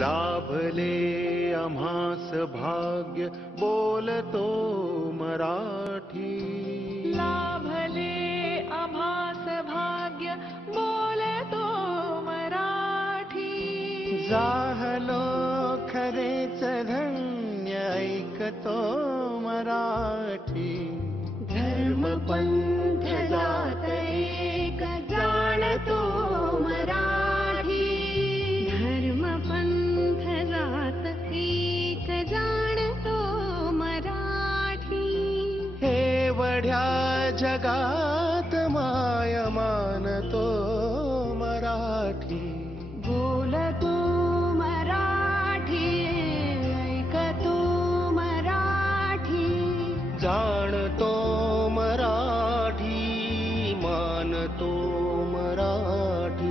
लाभले आम्हास भाग्य बोलतो मराठी. लाभले आम्हास भाग्य बोलतो मराठी. जाहलो खरेच धन्य ऐकतो मराठी. धर्म पंथ जात एक जाणतो मराठी. धर्म पंथ जात एक जाणतो मराठी. एवढ्या जगात माय मानतो मराठी. बोलतो मराठी, ऐकतो मराठी. जाणतो मराठी, मानतो मराठी.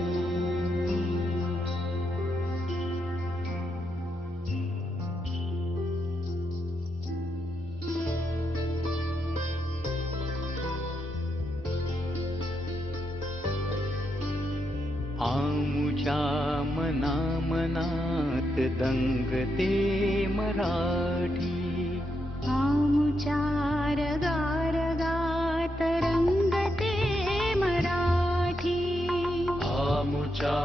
आमुच्या मना मनात दंगते मराठी. आमुच्या रगारगात रंगते मराठी. आमुच्या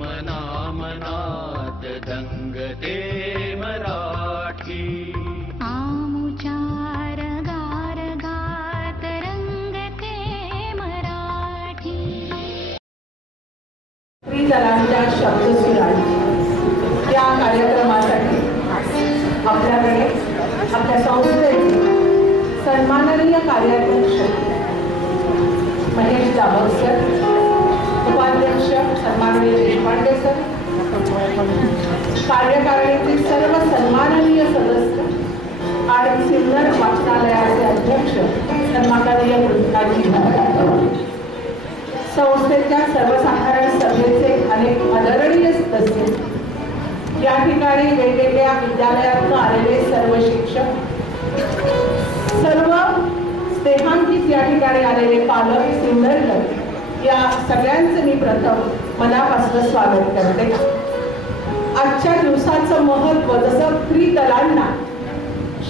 मना मनात दंगते मराठी. आमुच्या रगारगात रंगते मराठी. त्रिदलांच्या शब्दसुरांची या कार्यक्रमासाठी आपल्याकडे आपल्या संस्थेचे सन्माननीय कार्याध्यक्ष महेश जाधव सर, उपाध्यक्ष सन्माननीय देशपांडे सर, कार्यकारिणीचे सर्व सन्माननीय सदस्य आणि सिन्नर वाचनालयाचे अध्यक्ष सन्माननीय कृष्णाजी महाराज, संस्थेच्या सर्वसाधारण सभेचे अनेक आदरणीय सदस्य, या ठिकाणी वेगवेगळ्या विद्यालयातून आलेले सर्व शिक्षक, सर्व स्नेहांकित या ठिकाणी आलेले पालक, सिन्नरकर, या सगळ्यांचे मी प्रथम मनापासून स्वागत करते. आजच्या दिवसाचं महत्त्व जसं त्रिदलांना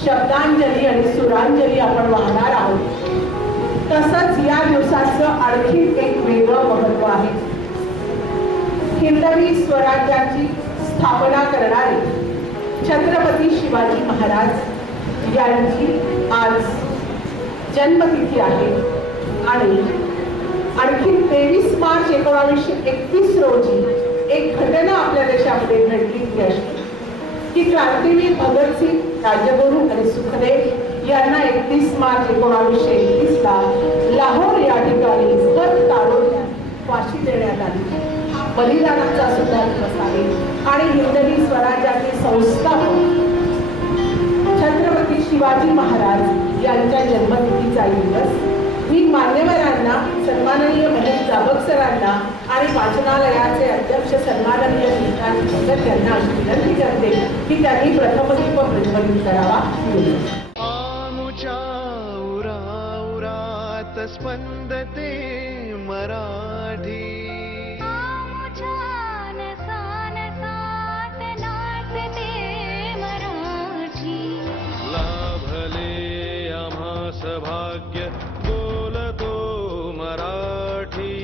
शब्दांजली आणि सुरांजली आपण वाहणार आहोत, तसंच या दिवसाचं आणखी एक वेगळं महत्त्व आहे. हिंदवी स्वराज्याची स्थापना करणारे छत्रपती शिवाजी महाराज यांची आज जन्मतिथी आहे आणि आणखी 23 मार्च 1931 रोजी एक घटना आपल्या देशामध्ये घडली ती अशी की क्रांतीवीर भगतसिंग, राजगुरू आणि सुखदेव यांना 31 मार्च 1931 ला लाहोर या ठिकाणी भर ताडोब्यात फाशी देण्यात आली. बलिदानाचा सुद्धा दिवस आहे आणि हिंदवी स्वराज्याचे संस्थापक छत्रपती शिवाजी महाराज यांच्या जन्मतिथीचा दिवस. मी मान्यवरांना, सन्माननीय महेश जाधव सरांना आणि वाचनालयाचे अध्यक्ष सन्माननीय कृष्णाजी भगत यांना अशी विनंती करते की त्यांनी प्रथमदीप प्रज्वलित करावा. आमुच्या उरात स्पंदते मराठी. लाभले आम्हास भाग्य बोलतो मराठी.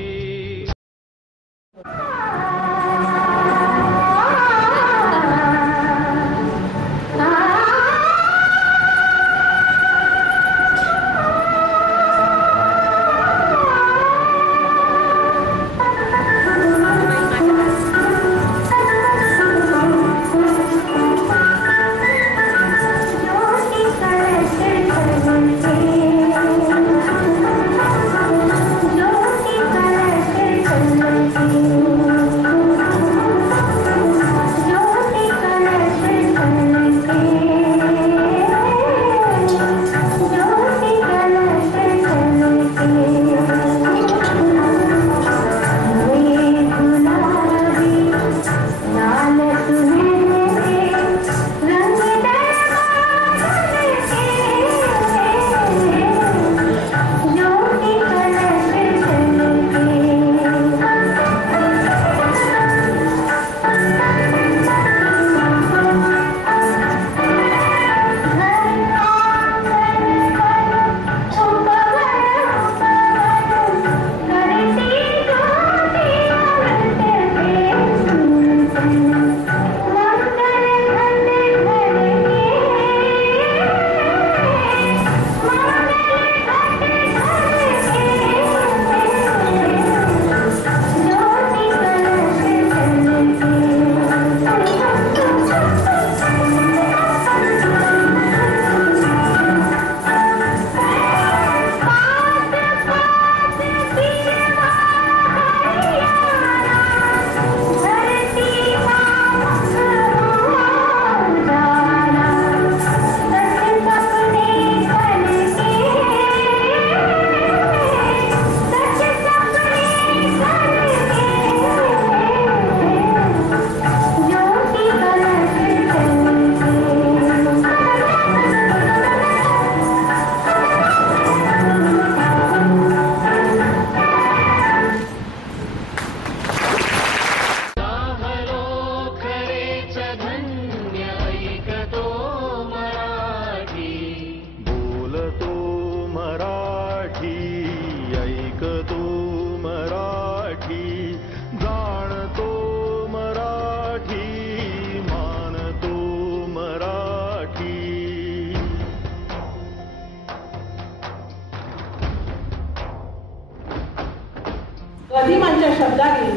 शब्दाने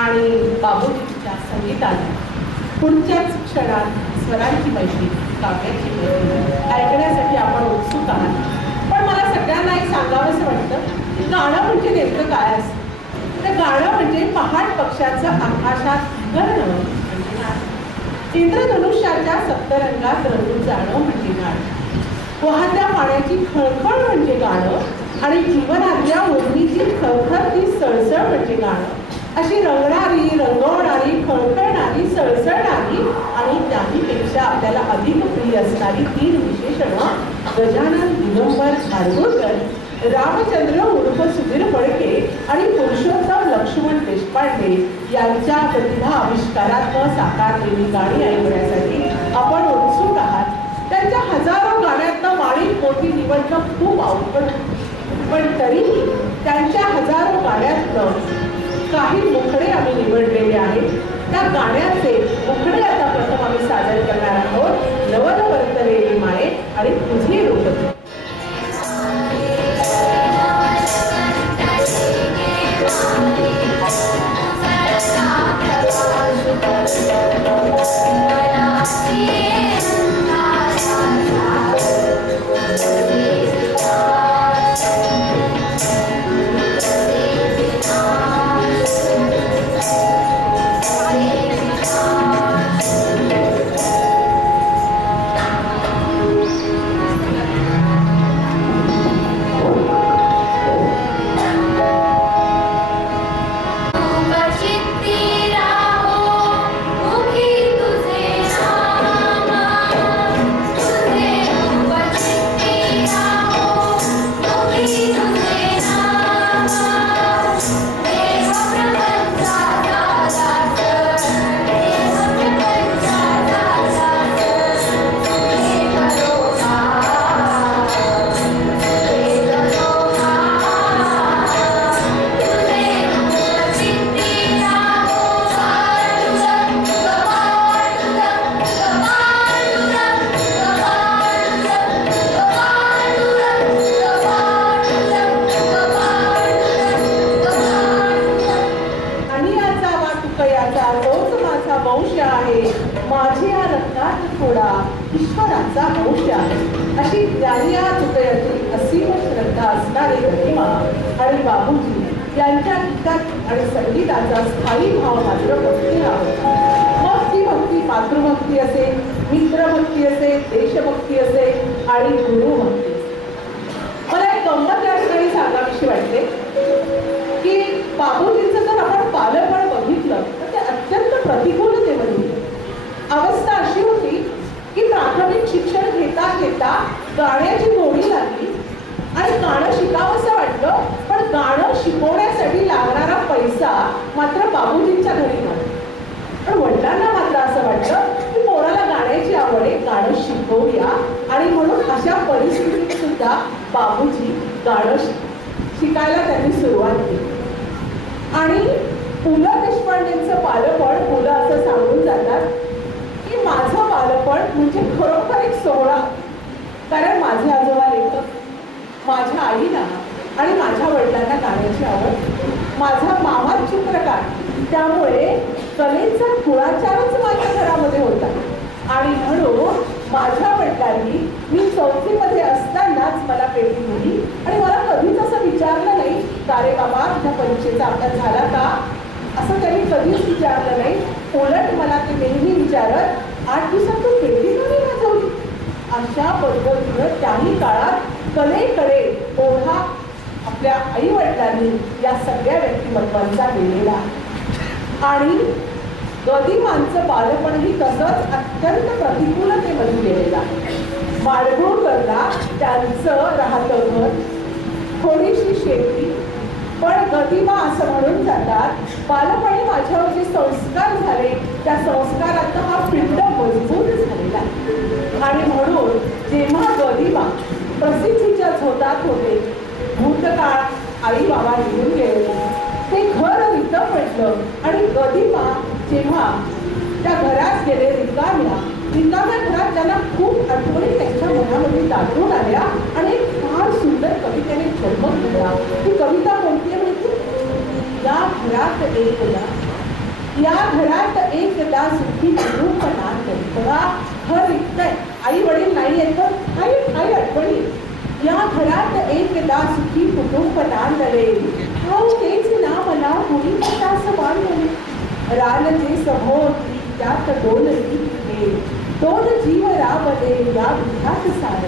आणि बाबूजींच्या संगीताने पुढच्याच क्षणात स्वरांची मैत्री, काव्याची मैत्री ऐकण्यासाठी आपण उत्सुक आहात. पण मला सगळ्यांना एक सांगावंसं वाटतं की गाणं म्हणजे नेमकं काय असतं. तर गाणं म्हणजे पहाट पक्षाचं आकाशात गणं म्हणजे गाणं. इंद्रधनुष्याच्या सप्तरंगात रंगून जाणं म्हणजे गाणं. वाहत्या पाण्याची खळखळ म्हणजे गाणं आणि जीवनातल्या ओढणीची खळखळती सळसळ म्हणजे गाणं. अशी रंगणारी, रंगवणारी, खळखळणारी, सळसळणारी आणि त्याहीपेक्षा आपल्याला अधिक प्रिय असणारी 3 विशेषणं गजानन दिगंबर माडगूळकर, रामचंद्र उर्फ सुधीर फडके आणि पुरुषोत्तम लक्ष्मण देशपांडे यांच्या प्रतिभा आविष्कारातनं साकारलेली गाणी ऐकण्यासाठी आपण उत्सुक आहात. त्यांच्या हजारो गाण्यातनं माणिक मोती निवडणं खूप अवघड, पण तरीही त्यांच्या हजारो गाण्यातनं काही मुखडे आम्ही निवडलेले आहेत. त्या गाण्याचे मुखडे आता प्रथम आम्ही सादर करणार आहोत. नवल वर्तलेली माये आणि तुझी रूप. ईश्वराचा अंश आहे अशी ज्ञानिया हृदयातील असीम श्रद्धा असणारे प्रतिमा आणि बाबूजी यांच्या गीतात आणि संगीताचा स्थायी भाव मात्र भक्ती हा होता. मग ती भक्ती मातृभक्ती असे, मित्रभक्ती असे, देशभक्ती असे आणि गुरुभक्ती. मला एक गंमत या ठिकाणी सांगावीशी वाटते की बाबूजींचं जर आपण बालपण बघितलं तर ते अत्यंत प्रतिकूलतेमध्ये अवस्था अशी होती की प्राथमिक शिक्षण घेता घेता गाण्याची गोडी लागली आणि गाणं शिकावंसं वाटलं, पण गाणं शिकवण्यासाठी लागणारा पैसा मात्र बाबूजींच्या घरी नव्हता. पण वडिलांना मात्र असं वाटलं की पोराला गाण्याची आवड आहे, गाणं शिकवूया. आणि म्हणून अशा परिस्थितीत सुद्धा बाबूजी गाणं शिकायला त्यांनी सुरुवात केली. आणि पु ल देशपांडेंचं बालपण मुलं असं सांगून जातात की माझं बालपण म्हणजे खरोखर एक सोहळा. कारण माझे आजोबा लेखक, माझ्या आईला आणि माझ्या वडिलांना गाण्याची आवड, माझा मामा चित्रकार, त्यामुळे कलेचा कुळाचारच माझ्या घरामध्ये होता. आणि म्हणून माझ्या वडिलांनी मी 4थी मध्ये असतानाच मला पेटी दिली आणि मला कधीच असं विचारलं नाही का रे बाबा तुझ्या परीक्षेचा अभ्यास झाला का, असं त्यांनी कधीच विचारलं नाही. उलट मला ते नेहमी विचारत 8 दिवसात तू पेटी का नाही वाजवली. अशा पद्धतीनं त्याही काळात कलेकडे ओढा आपल्या आई वडिलांनी या सगळ्या व्यक्तिमत्वांचा दिलेला. आणि गदिमांचं बालपणही तसंच अत्यंत प्रतिकूलतेमध्ये गेलेलं आहे. माडगूळकरला त्यांचं राहतं घर, थोडीशी शेती, पण गदिमा असं म्हणून जातात बालपणी माझ्यावर जे संस्कार झाले त्या संस्कारातनं हा पिंड मजबूत झालेला आहे. आणि म्हणून जेव्हा गदिमा प्रसिद्धीच्या झोतात होते, भूतकाळ आई बाबा निघून गेले, ते घर रितं पडलं आणि गदिमा जेव्हा त्या घरात गेले रिकाम्या घरात त्यांना खूप आठवणी त्यांच्या मनामध्ये दाटून आल्या आणि एक फार सुंदर कवितेने जन्म दिला. ती कविता कोणती माहिती? या घरात एकदा सुखी कुटुंब नांदले. बघा, घर रिक्तंय, आई वडील नाही आहेत तर ठाई आठवणी. या घरात एकदा सुखी कुटुंब नांदले. तेच ना मला मुली तास बांधले. रानचे सभोवती त्यात दोन जीव राबले या विधात सार.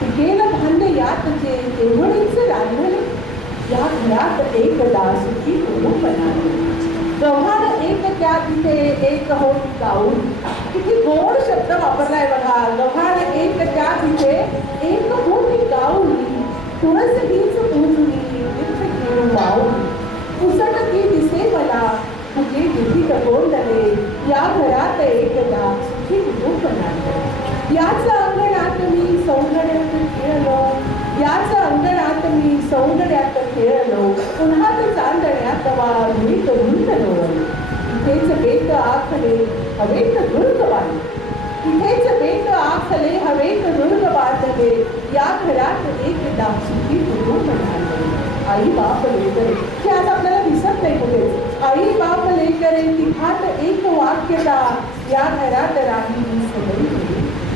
पिकेल धान्य यात जे तेवढेच रांधले. या घरात एकदा सुखी कुटुंब नांदले. गव्हाण एक त्या तिथे एक होती गाऊन. किती गोड शब्द वापरलाय बघा. गव्हाण एक त्या तिथे एक होती गाऊन. तुळस हीच उजवी तीर्थ घेऊन वाहून. पुसट ती दिसे मला तुझे विधी गोंधळे. या घरात एकदा सुखी कुटुंब नांदले. याच अंगणात मी सौंदर्यात खेळलो. याच अंगणात मी सौंदर्यात खेळलो. उन्हात चांदण्यात धुळीत धुंदलो. इथेच बेत आखले हवेत दुर्ग बांधले. इथेच बेत आखले हवेत दुर्ग बांधले. या घरात एकदा सुखी कुटुंब नांदले. आई बाप लेकरे हे आज आपल्याला दिसत नाही कुठेच. आई बाप लेकरे तिघात एक वाक्यता. या घरात राहिली सदैव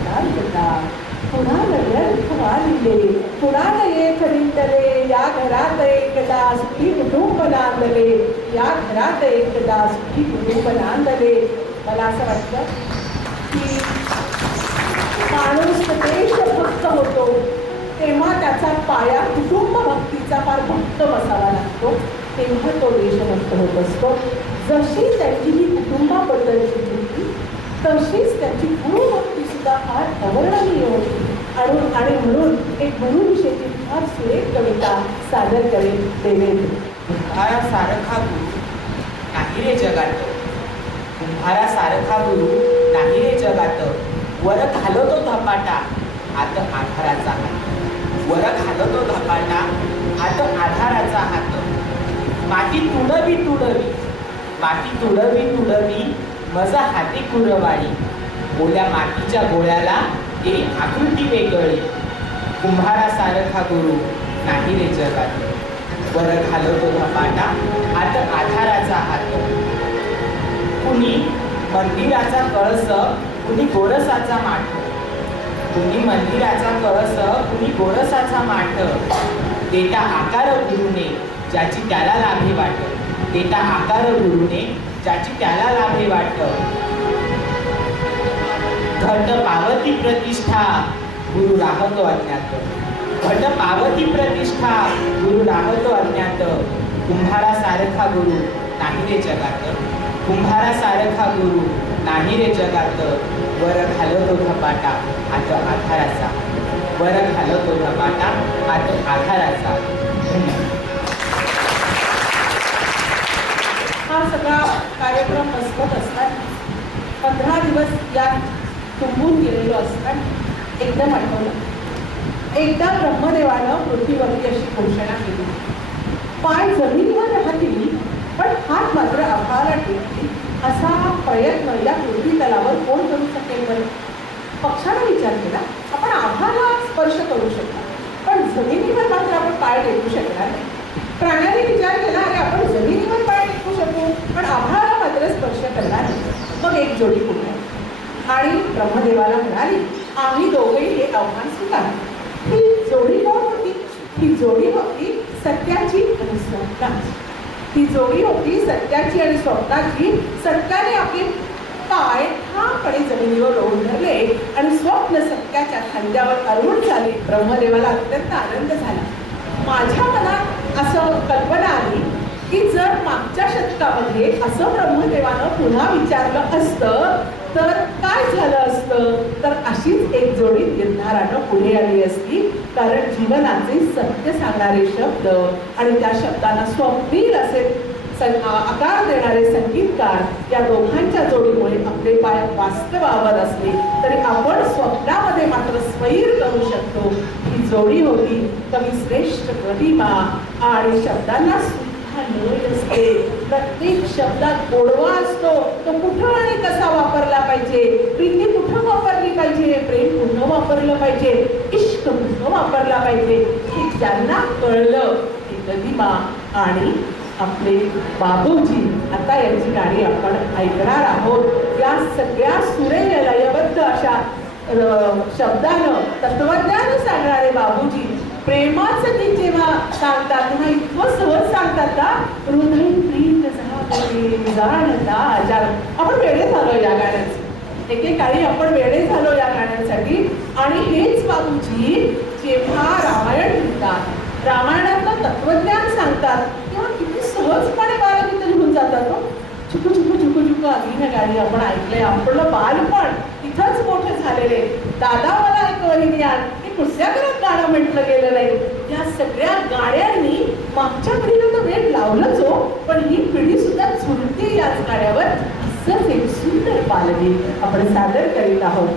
शांतता. कुणाला व्यर्थ वाढले कुणाला येत रिंटले. या घरात एकदा सुखी कुटुंब नांदले. या घरात एकदा सुखी कुटुंब नांदले. मला असं वाटतं की माणूस देशभक्त होतो तेव्हा त्याचा पाया कुटुंब भक्तीचा फार भक्त बसावा लागतो. तेव्हा तो देशभक्त होत असतो. जशी त्याची ही कुटुंबाबद्दलची वृत्ती तशीच त्याची गुरुभक्ती सुद्धा फार अवर्णनीय होती. आणि म्हणून एक गुरुविषयीची फार सुरेख कविता सादर करेल देवेंद्र. कुंभारा सारखा गुरु नाही रे जगात. कुंभारा सारखा गुरु नाही रे जगात. वर घालतो धपाटा आत आधाराचा हात. वर घालतो धपाटा आत आधाराचा हात. माती तुडवी मज हाती कुरवाळी. ओल्या मातीच्या गोळ्याला एक आकृती वेगळी. कुंभारा सारखा गुरु नाही रे जगात. वर घालतो धपाटा आत आधाराचा हात. कुणी मंदिराचा कळस कुणी गोरसाचा माठ. कुणी मंदिराचा कळस कुणी गोरसाचा माठ. देता आकार गुरुने ज्याची त्याला लाभे वाट. देता आकार गुरुने ज्याची त्याला लाभे वाट. घट पावती प्रतिष्ठा गुरु राहतो अज्ञात. घट पावती प्रतिष्ठा गुरु राहतो अज्ञात. कुंभारा सारखा गुरु नाही रे जगात. कुंभारा सारखा गुरु नाही रे जगात. वर घालतो धपाटा आत आधाराचा. वर घालतो धपाटा आत आधाराचा. हा सगळा कार्यक्रम बसवत असतात. 15 दिवस यात तुंबून गेलेलो असतात. एकदम आठवलं. एकदा ब्रह्मदेवानं पृथ्वीवरती अशी घोषणा केली. पाय जमिनीवर राहतील पण हात मात्र आभाळाला टेकतील. असा प्रयत्न या पृथ्वी तलावर कोण करू शकेल बरं? पक्षाने विचार केला आपण आभाळाला स्पर्श करू शकतो पण जमिनीवर मात्र आपण पाय टेकू शकणार नाही. प्राण्याने विचार केला अरे आपण जमिनीवर पाय टेकू शकतो पण आभाळाला मात्र स्पर्श करणार नाही. मग एक जोडी पुढे आणि ब्रह्मदेवाला म्हणाली आम्ही दोघेही हे आव्हान स्वीकारतो. ही जोडी कोण होती? ही जोडी होती सत्याची आणि स्वप्नाची. ही जोडी होती सत्याची आणि स्वप्नाची. सत्याने आपले पाय ठामपणे जमिनीवर रोवून धरले आणि स्वप्न सत्याच्या खांद्यावर अरुण झाले. ब्रह्मदेवाला अत्यंत आनंद झाला. माझ्या मनात असं कल्पना आली की जर मागच्या शतकामध्ये असं ब्रह्मदेवानं पुन्हा विचारलं असतं तर काय झालं असतं? तर अशीच एक जोडी गिरणारानं पुढे आली असती. कारण जीवनाचे सत्य सांगणारे शब्द आणि त्या शब्दांना स्वप्नील असे आकार देणारे संगीतकार या दोघांच्या जोडीमुळे आपले पाय वास्तवावर असले तरी आपण स्वप्नामध्ये मात्र स्वैर करू शकतो. ही जोडी होती कविश्रेष्ठ प्रतिमा आणि शब्दांना सुद्धा लय असते. प्रत्येक शब्दात गोडवा असतो. तो कुठं आणि कसा वापरला पाहिजे, प्रीती कुठं वापरली पाहिजे, प्रेम कुठं वापरलं पाहिजे, इश्क कुठं वापरला पाहिजे हे ज्यांना कळलं ती प्रतिमा आणि आपले बाबूजी आता यांची गाणी आपण ऐकणार आहोत. या सगळ्या सुरेल लयबद्ध अशा शब्दानं तत्वज्ञान सांगणारे बाबूजी प्रेमाचं गीत जेव्हा सांगतात तेव्हा इतकं सहज सांगतात ना, हृदय प्रीत जाणता आजार. आपण वेळे झालो या गाण्याचं, एकेकाळी आपण वेळे झालो या गाण्यांसाठी. आणि हेच बाबूजी जेव्हा रामायण लिहितात, रामायणातलं तत्वज्ञान सांगतात, तेव्हा किती सहजपणे बालगीत लिहून जातात. चुकू चुकू चुकू चुकू अगदी गाणी आपण ऐकले. आपलं बालपण इथंच मोठे झालेले. दादा मला एक वहिनी आण, हे कुठल्या घरात गाणं म्हटलं गेलं नाही. या सगळ्या गाण्यांनी मागच्या पिढीला तर वेळ लावलंच हो, पण ही पिढी सुद्धा झुलते याच गाण्यावर. असंच एक सुंदर बालगीत आपण सादर करीत आहोत.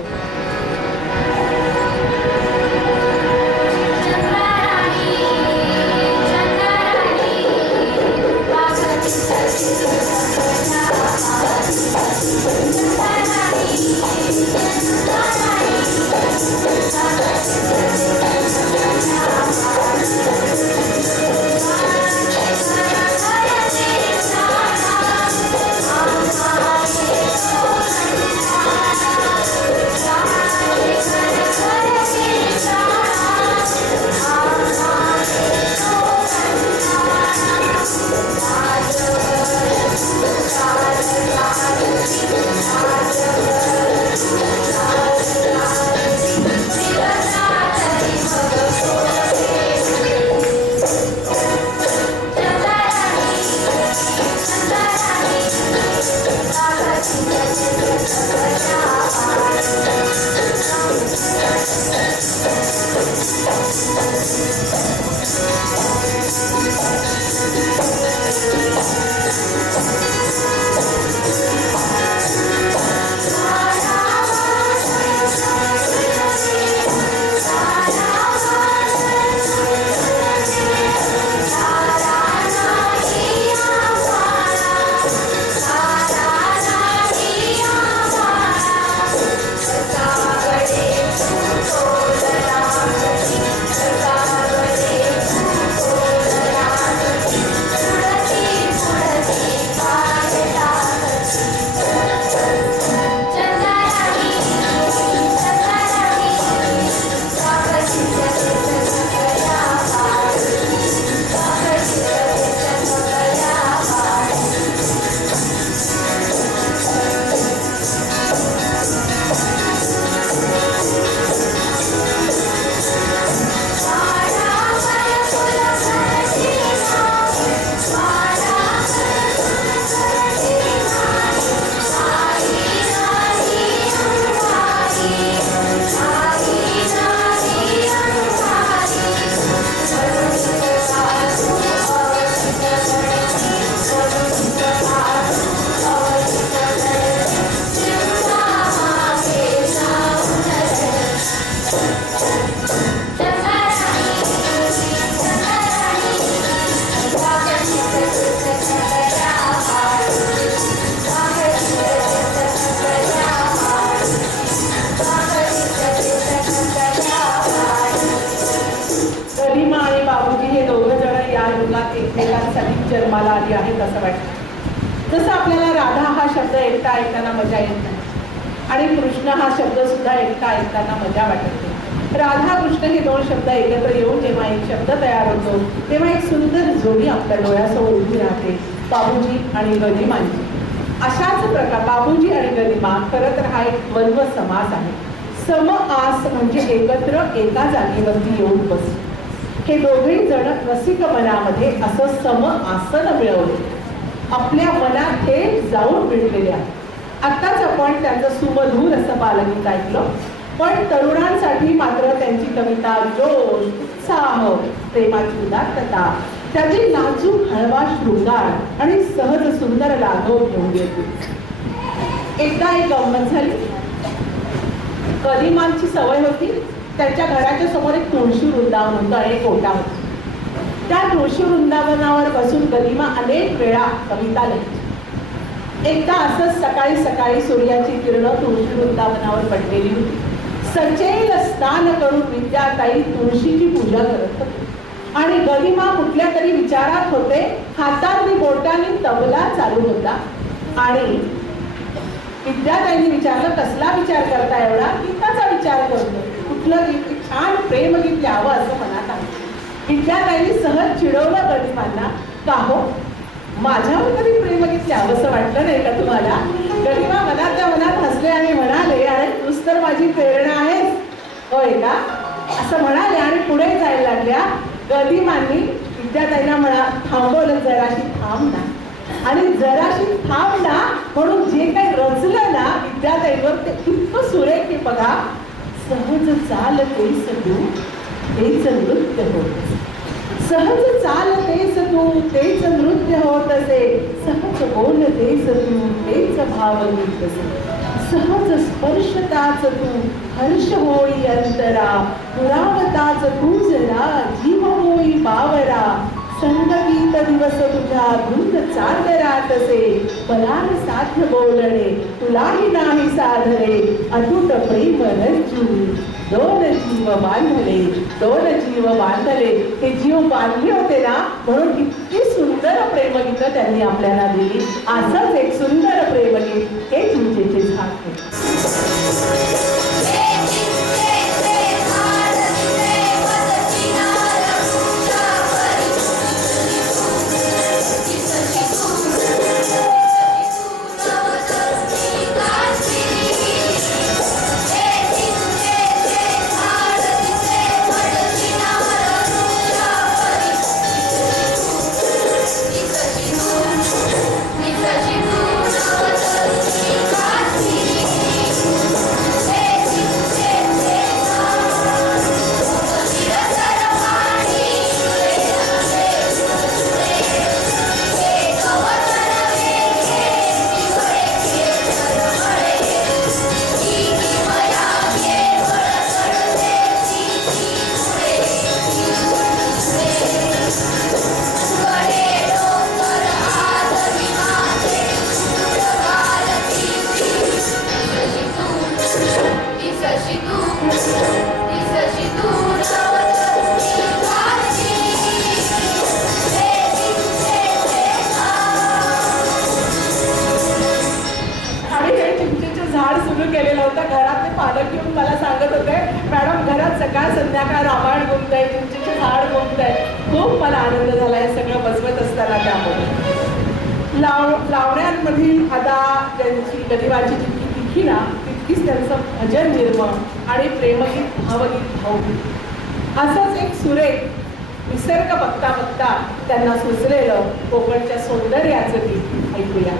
जन्माला आली आहेत असं वाटतं. जसं आपल्याला राधा हा शब्द एकटा ऐकताना मजा येत नाही आणि कृष्ण हा शब्द सुद्धा एकटा ऐकताना मजा वाटते. राधा कृष्ण हे दोन शब्द एकत्र येऊन जेव्हा एक शब्द तयार होतो तेव्हा एक सुंदर जोडी आपल्या डोळ्यासमोर उभी राहते, बाबूजी आणि गदिमांची. अशाच प्रकार बाबूजी आणि गदिमा खरं तर हा एक द्वंद्व समास आहे. सम आस म्हणजे एकत्र एका जागेवरती येऊन बसणे. हे दोघे जण रसिक मनामध्ये असं सम आसन मिळवले, आपल्या मनात थेट जाऊन मिळलेले आहे. आत्ताच आपण त्यांचं सुमधूर असं बालगीत ऐकलं, पण तरुणांसाठी मात्र त्यांची कविता जोश, उत्साह, प्रेमाची उदात्तता, त्याची नाजूक हळवा शृंगार आणि सहज सुंदर लाघव घेऊन येते. एकदा एक गंमत झाली. गदिमांची सवय होती, त्यांच्या घराच्या समोर एक तुळशी वृंदावन होतं आणि एक ओटा होता. त्या तुळशी वृंदावनावर बसून गदिमा अनेक वेळा कविता लिहायची. एकदा असंच सकाळी सकाळी सूर्याची किरणं तुळशी वृंदावनावर पडलेली होती. सचैल स्नान करून विद्याताई तुळशीची पूजा करत होती. आणि गरिमा कुठल्या तरी विचारात होते. हातातली बोटाने तबला चालू होता आणि विद्याताईंनी विचारलं, कसला विचार करता एवढा? गीताचा विचार करतो. कुठलं गीत? छान प्रेमगीत लिहावं असं मनात आलं. विद्याताईंनी सहज चिडवलं गरिमांना, का हो माझ्यावर कधी प्रेमगीत लिहावं असं वाटलं नाही का तुम्हाला? गरिमा मनातल्या मनात हसले आणि म्हणाले, अरे तूच तर माझी प्रेरणा आहेस. होय का? असं म्हणाले आणि पुढे जायला लागल्या. गरिमांनी विद्याताईंना थांबवलं, जराशी थांब ना. आणि जराशी थांब ना म्हणून जे काही रचलं ना विद्याताईंवर ते इतकं सुरेख की बघा. सहज चाल तेच तू तेच नृत्य होत. सहज चाल तेच तू तेच नृत्य होत असे. सहज बोल तेच तू तेच भावगीत असे. सहज स्पर्शताच तू हर्ष होई अंतरा. दुरावताच तू जरा जीव होई बावरा. संगीत दिवस तुझ्या धुंद चांदरात असे. बलान साध्य बोलणे तुलाही नाही साधले. अतुट प्रेम रंजू दोन जीव बांधले. दोन जीव बांधले. हे जीव बांधले होते ना म्हणून किती सुंदर प्रेमगीत त्यांनी आपल्याला दिली. असंच एक सुंदर प्रेमगीत हे चिंचेचे झाड. संध्याकाळ रामायण गुंतय, चिंचेचे झाड गुंतय. खूप मला आनंद झाला हे सगळं बसवत असताना. त्यामुळे लावण्यांमधील अदा त्यांची गरिमाची जितकी तिखी ना तितकीच त्यांचं भजन निर्मळ आणि प्रेमगीत भावगीत भावगीत असंच एक सुरेख निसर्ग बघता बघता त्यांना सुचलेलं कोकणच्या सौंदर्याचं गीत ऐकूया.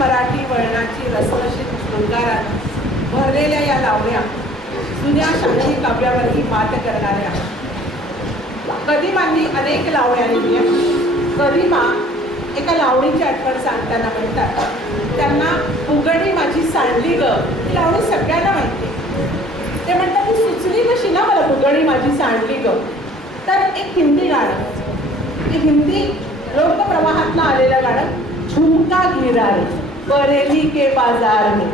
मराठी वळणाची रसरशीत शृंगारात भरलेल्या या लावण्या जुन्या शाही काव्यावरही मात करणाऱ्या. कदिमांनी अनेक लावण्या लिहिल्या. कदिमा एका लावणीची आठवण सांगताना म्हणतात, त्यांना उगडी माझी सांडली ग, ही लावणी सगळ्यांना माहिती. ते म्हणतात ती सुचली कशी ना मला उगडी माझी सांडली ग. तर एक हिंदी गाणं, हिंदी लोकप्रवाहातनं आलेलं गाणं झुमका गिरा रे बरेली के बाजार में,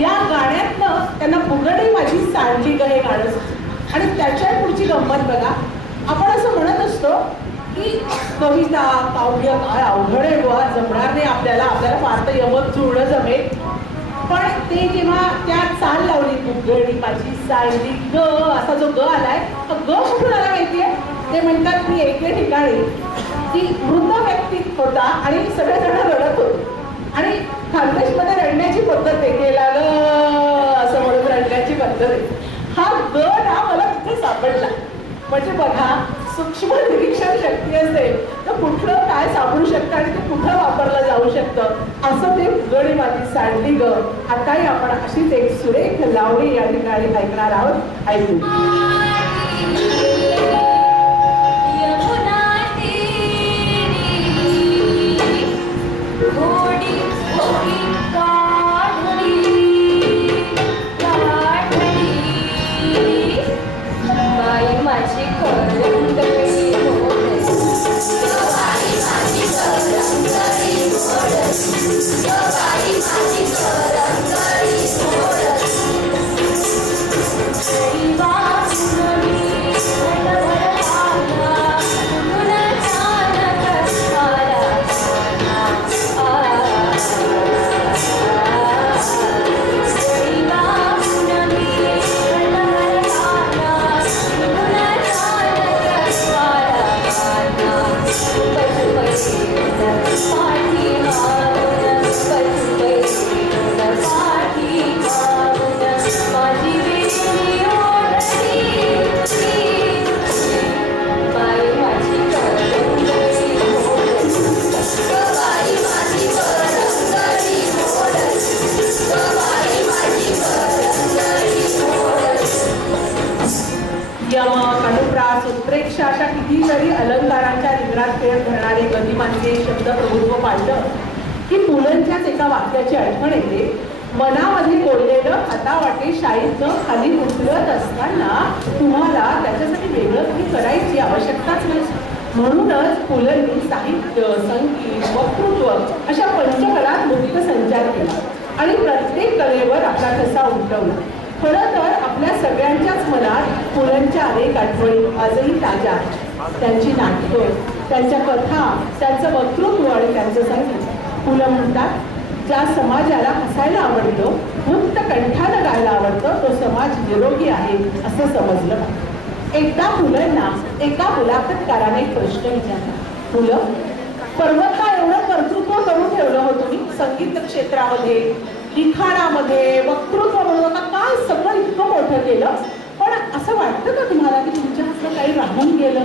या गाण्यातनं त्यांना फुगडी माझी सांडली ग हे गाणं सुचलं. आणि त्याच्या पुढची गंमत बघा, आपण असं म्हणत असतो की कविता काव्य काय अवघड आहे बुवा, जमणार नाही आपल्याला, आपल्याला फार तर यमक जुळणं जमेल. पण ते जेव्हा त्या चाल लावली फुगडी माझी सांडली ग, असा जो ग आलाय, ग कुठून आला माहितीये? ते म्हणतात की एके ठिकाणी की वृद्ध व्यक्ती होता आणि सगळेजण रडत होते आणि खानदेशमध्ये रडण्याची पद्धत आहे, गेला ग असं म्हणून रडण्याची पद्धत आहे. हा ग ना मला तिथे सापडला. म्हणजे बघा, सूक्ष्म निरीक्षण शक्ती असेल तर कुठलं काय सापडू शकतं आणि ते कुठं वापरलं जाऊ शकतं. असं ते फुगडी माझी सांडली ग. आताही आपण अशीच एक सुरेख लावणी या ठिकाणी ऐकणार आहोत. ऐकू. उत्प्रेक्षा अशा कितीतरी अलंकारांच्या रिंगणात खेळ धरणारे गदिमांचे शब्द प्रभुत्व पाहिलं की पुलंच्याच एका वाक्याची आठवण येते. मनामध्ये बोललेलं आता वाटे शाळेतनं खाली उतरत असताना तुम्हाला त्याच्यासाठी वेगळं काही करायची आवश्यकताच नाही. म्हणूनच पुलंनी साहित्य, संगीत, वक्तृत्व अशा पंचकलात मुक्त संचार केला आणि प्रत्येक कलेवर आपला ठसा उमटवला. खरं तर आपल्या सगळ्यांच्याच मनात पुलंच्या अनेक आठवणी आजही ताज्या आहेत. त्यांची नाटकं, त्यांच्या कथा, त्यांचं वक्तृत्व आणि त्यांचं संगीत. पुलं म्हणतात, ज्या समाजाला हसायला आवडतं, मुक्त कंठानं गायला आवडतं, तो समाज निरोगी आहे असं समजलं. एकदा पुलंना एका मुलाखतकाराने एक प्रश्न विचारला. पुलं, पर्वता एवढं कर्तृत्व करून ठेवलं होतं मी संगीत क्षेत्रामध्ये, लिखाणामध्ये, वक्तृत्व म्हणून आता काय सगळं इतकं मोठं केलं, पण असं वाटतं का तुम्हाला की तुमच्या हातनं काही राहून गेलं,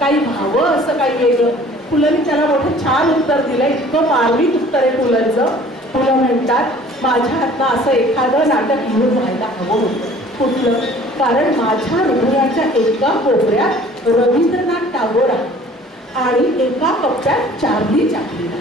काही व्हावं असं काही वेगळं? पुलंनी त्याला मोठं छान उत्तर दिलं. इतकं मार्मिक उत्तर आहे पुलंचं. पुलं म्हणतात, माझ्या हातनं असं एखादं नाटक लिहून व्हायला हवं होतं. कुठलं? कारण माझ्या हृदयाच्या एका कोपऱ्यात रवींद्रनाथ टागोर आणि एका कप्प्यात चार्ली चॅप्लिन.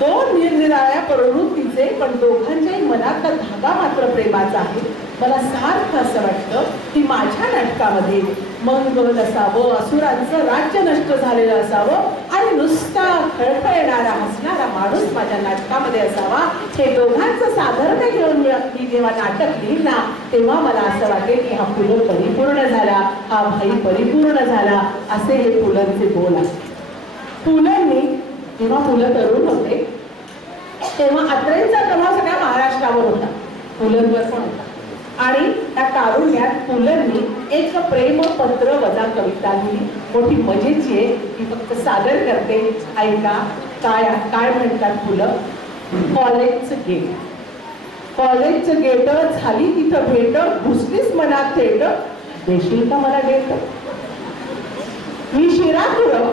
दोन निरनिराळ्या प्रवृत्तीचे पण दोघांच्याही मनातला धागा मात्र प्रेमाचा आहे. मला सारखं असं वाटतं की माझ्या नाटकामध्ये मंगल असावं, असुरांचं राज्य नष्ट झालेलं असावं आणि नुसता खळखळणारा हसणारा माणूस माझ्या नाटकामध्ये असावा. हे दोघांचं साधर्म्य घेऊन मी जेव्हा नाटक लिहिन ना, तेव्हा मला असं वाटेल की हा पुलं परिपूर्ण झाला, हा भाई परिपूर्ण झाला. असे हे पुलंचे बोल आहेत. पुलंनी जेव्हा पुलं तरुण होते तेव्हा अत्रेंचा प्रभाव सगळ्या महाराष्ट्रावर होता, पुलंवर पण होता. आणि त्या तारुण्यात पुलंनी एक प्रेमपत्र वजा कविता लिहिली. मोठी मजेची आहे, ती फक्त सादर करते, ऐका. काय म्हणतात पुलं? कॉलेजचं गेट, कॉलेजचं गेट झाली तिथं भेट, घुसलीस मनात थेट, देशील का मला डेट? मी शिरा तुरव,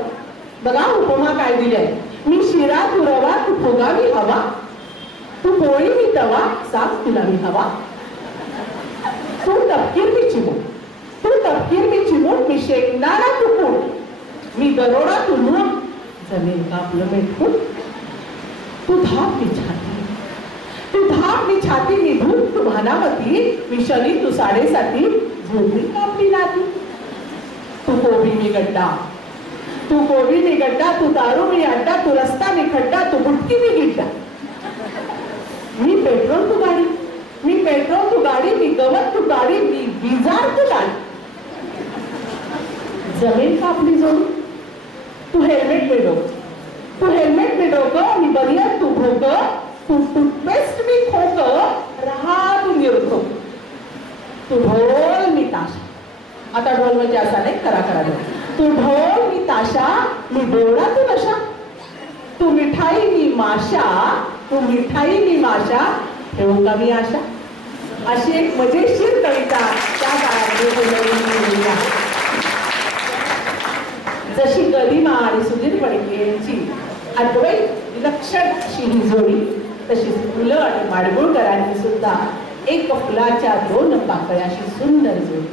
बघा उपमा काय दिलाय. मी शिरा तुरवा, तू फुगावी हवा, तू पोळी मी तवा, सांग तुला मी हवा. तू तपकीर मी चिमून, तू तपकीर मी चिमून, मी शेंगदाणा तुकून, मी दरोडा तुलून, जमेल का आपलं भेटून? तू धाप मी छाती, तू धाप मी छाती, मी धूप तू भानावती, मी शनी तू साडेसाती, झोपली का आपली नाती? तू कोबी मी गड्डा, तू गोळी मी गड्डा, तू दारू मी अड्डा, तू रस्ता मी खड्डा, तू बुटकी मी गिड्डा. मी पेट्रोल तू गाडी, मी पेट्रोल तू गाडी, मी गवत तू गाडी, मी विजार तू गाडी. जमेल का आपली जोडी? तू हेल्मेट मी डोकं, तू हेल्मेट मी डोकं, मी बनियन तू भोकं, तू टूथपेस्ट मी खोकं, रहा तू निरखो. तू ढोल मी ताशा. आता ढोल म्हणजे असा नाही, करा करा. तू ढोल मी ताशा, मी डोळा तू नशा. तू मिठाई मी माशा, तू मिठाई मी माशा, ठेवू का मी आशा. अशी एक मजेशीर कविता त्या काळामध्ये लिहिलेली आहे. जशी गदिमा आणि सुधीर फडके यांची अद्वैत विलक्षण अशी ही जोडी, तशीच फुलं आणि माडगुळकरांनी सुद्धा एक फुलाच्या दोन पाकळ्याशी सुंदर जोडी.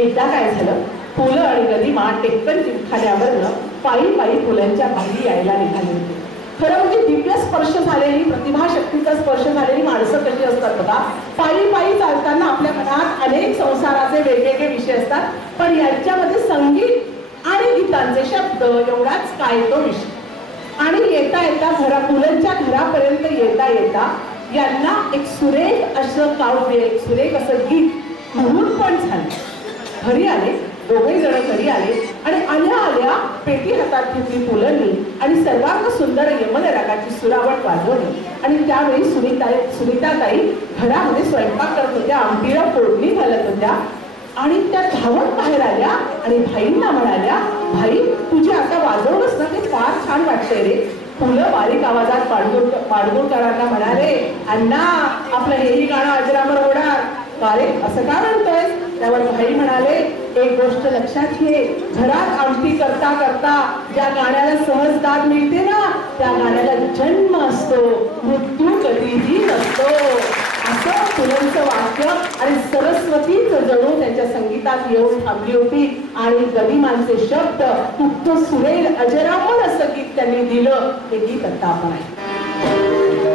एकदा काय झालं, फुलं आणि गदिमा टेक्कन जिमखान्यावरनं पायी पायी फुलांच्या भागी यायला निघाली होती. खरं म्हणजे दिव्य स्पर्श झालेली, प्रतिभाशक्तीचा स्पर्श झालेली माणसं कशी असतात बघा. पायी पायी चालताना आपल्या मनात अनेक संसाराचे वेगवेगळे विषय असतात, पण यांच्यामध्ये संगीत आणि गीतांचे शब्द एवढाच काय तो विषय. आणि येता येता फुलांच्या घरापर्यंत येता येता यांना एक सुरेख असं काव्य, एक सुरेख असं गीत म्हणून पण झालं. घरी आले, दोघे जण घरी आले आणि आल्या आल्या पेटी हातात घेतली फुलांनी आणि सर्वांग सुंदर यमन रागाची सुरावट वाजवली. आणि त्यावेळी सुनीताताई घरामध्ये स्वयंपाक करत होत्या, आमटीला फोडणी घालत होत्या आणि त्या धावत बाहेर आल्या आणि भाईंना म्हणाल्या, भाई तुझे आता वाजवलंच ना ते फार छान वाटतंय रे. फुलं बारीक आवाजात पाडगुळकरांना म्हणाले, अण्णा आपलं हेही गाणं अजरामर होणार. अरे असं का म्हणतोय? त्यावर भाई म्हणाले, एक गोष्ट लक्षात घे, घरात आमटी करता करता ज्या गाण्याला सहज दाद मिळते ना, त्या गाण्याला जन्म असतो, मृत्यू कधीही नसतो. असं फुलांचं वाक्य आणि सरस्वतीच जणू त्यांच्या संगीतात येऊन थांबली होती. आणि गदिमांचे शब्द, तुझं सुरेल अजरामर असं गीत त्यांनी दिलं. हे गीत आता आपण देव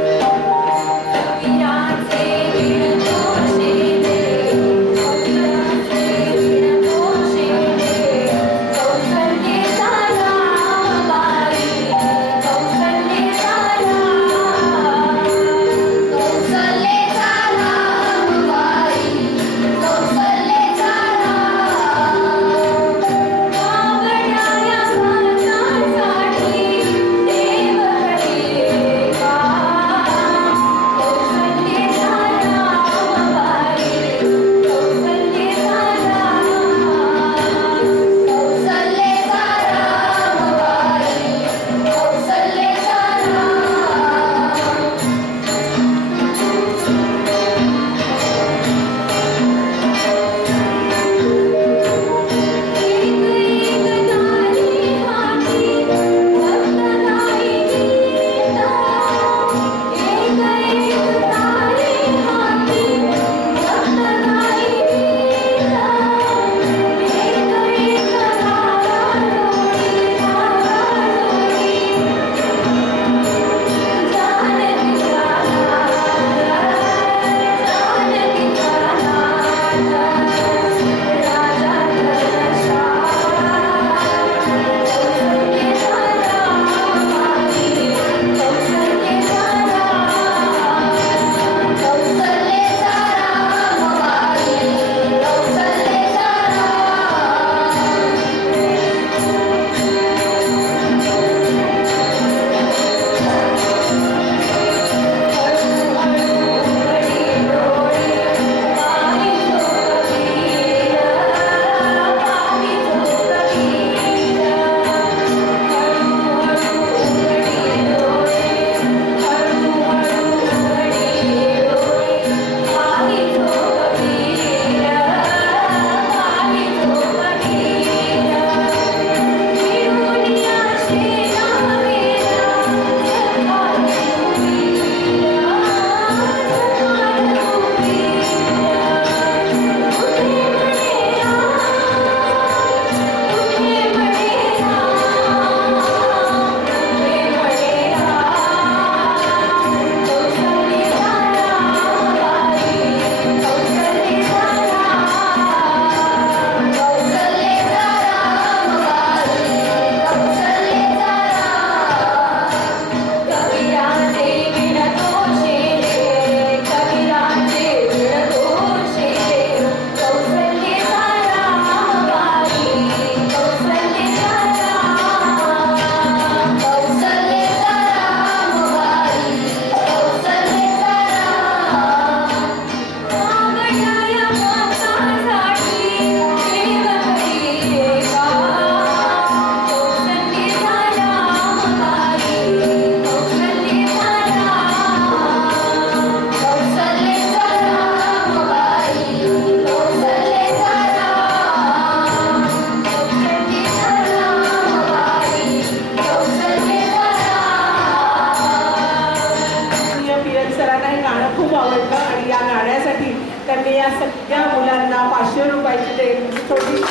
ठेवायची ते छोटी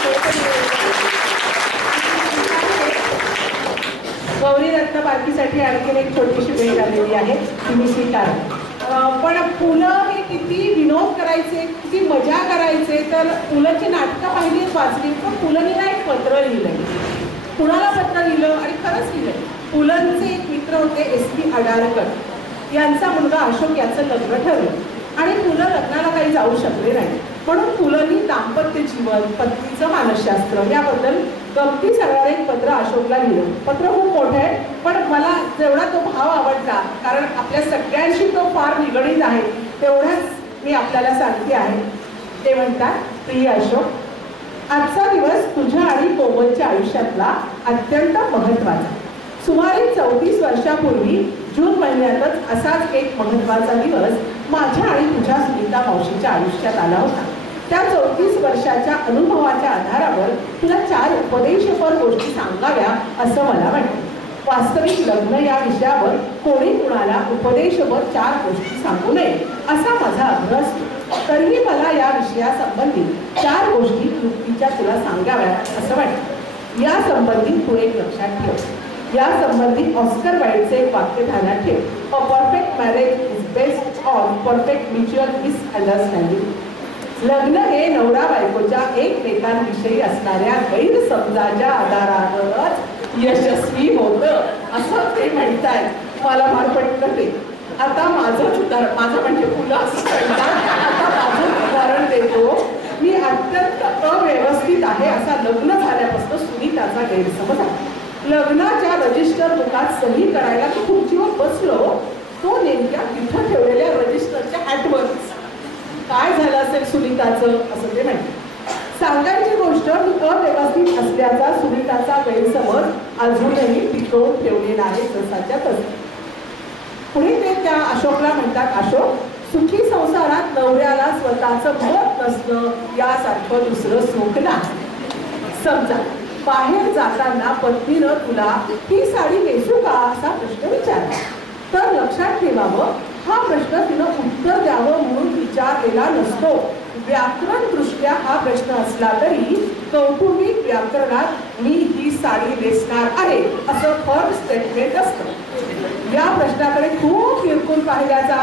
गौरी रत्न पालखीसाठी आणखीन एक छोटीशी भेट आलेली आहे ती मी स्वीकार पण पुलं हे किती विनोद करायचे किती मजा करायचे तर पुलंची नाटकं पाहिली वाचली पण पुलंनी ना एक पत्र लिहिलं कुणाला पत्र लिहिलं आणि खरंच लिहिलं पुलंचे एक मित्र होते SP आडारकर यांचा मुलगा अशोक याचं लग्न ठरलं आणि पुलं लग्नाला काही जाऊ शकले नाही म्हणून पुलंनी दाम्पत्य जीवन पत्नीचं मानसशास्त्र याबद्दल गमती सांगणारं एक पत्र अशोकला लिहिलं पत्र खूप मोठं आहे पण मला जेवढा तो भाव आवडला कारण आपल्या सगळ्यांशी तो फार निगडीत आहे तेवढाच मी आपल्याला सांगते आहे ते म्हणतात प्रिय अशोक आजचा दिवस तुझ्या आणि कोमलच्या आयुष्यातला अत्यंत महत्त्वाचा सुमारे 34 वर्षापूर्वी जून महिन्यातच असाच एक महत्त्वाचा दिवस माझ्या आणि तुझ्या सुनीता मावशीच्या आयुष्यात आला होता त्या 34 वर्षाच्या अनुभवाच्या आधारावर तुला 4 उपदेशपर गोष्टी सांगाव्या असं मला वाटतं वास्तविक लग्न या विषयावर कोणी कुणाला उपदेशपर 4 गोष्टी सांगू नये असा माझा आग्रह असतो तरीही मला या विषयासंबंधी 4 गोष्टी युक्तीच्या तुला सांगाव्या असं वाटतं या संबंधी तू एक लक्षात ठेव या संबंधी ऑस्कर वाईल्डचे एक वाक्य ध्यानात ठेव a perfect marriage is based on perfect mutual misunderstanding लग्न हे नवरा बायकोच्या एकमेकांविषयी असणाऱ्या गैरसमजाच्या आधारावरच यशस्वी होतं असं ते म्हणतायत मला फार पटलं ते आता माझं म्हणजे पुन्हा असं म्हणतात आता माझं उदाहरण देतो मी अत्यंत अव्यवस्थित आहे असा लग्न झाल्यापासून सुनीताचा गैरसमज आहे लग्नाच्या रजिस्टर बुकात सही करायला मी खुर्चीवर बसलो तो नेमक्या तिथं ठेवलेल्या रजिस्टरच्या हॅटवरच काय झालं असेल सुनीताचं असं ते म्हणते सांगायची गोष्ट मी अव्यवस्थित असल्याचा सुनीताचा गैरसमज अजूनही टिकवून ठेवलेला आहे जसाच्या तसं पुढे ते त्या अशोकला म्हणतात अशोक सुखी संसारात नवऱ्याला स्वतःचं मत नसणं यासारखं दुसरं सुख नाही समजा बाहेर जाताना पत्नीनं तुला ही साडी नेसू का असा प्रश्न विचारला तर लक्षात ठेवावं हा प्रश्न तिनं उत्तर द्यावं म्हणून विचारलेला नसतो व्याकरण दृष्ट्या हा प्रश्न असला तरी कौटुंबिक व्याकरणात मी ही साडी नेसणार आहे असं फर्म स्टेटमेंट असतं या प्रश्नाकडे खूप निरखून पाहिल्याचा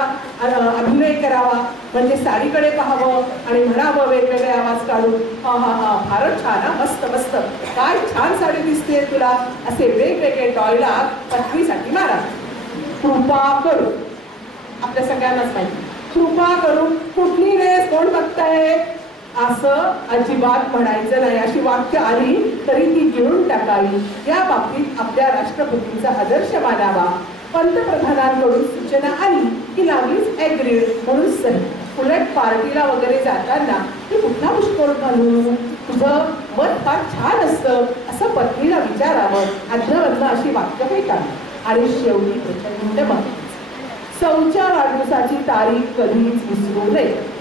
अभिनय करावा म्हणजे साडीकडे पाहावं आणि म्हणावं वेगवेगळे आवाज काढून हा हा हा फारच छान हा मस्त मस्त काय छान साडी दिसते तुला असे वेगवेगळे डायलॉग पत्नीसाठी मारा कृपा करू आपल्या सगळ्यांनाच माहिती कृपा करून कुठली रेस कोण बघताय असं अजिबात म्हणायचं नाही अशी वाक्य आली तरी ती गिळून टाकावी या बाबतीत आपल्या राष्ट्रपतींचा आदर्श मानावा पंतप्रधानांकडून सूचना आली की लागलीच ॲग्रीड म्हणून सही उलट पार्टीला वगैरे जाताना ती कुठला पुष्कळ घालू तुझं मत फार छान असतं असं पत्नीला विचारावं अध्यवधनं अशी वाक्य फेकावी आणि शेवटी प्रचंड मत सौच्या वाढदिवसाची तारीख कधीच विसरू नये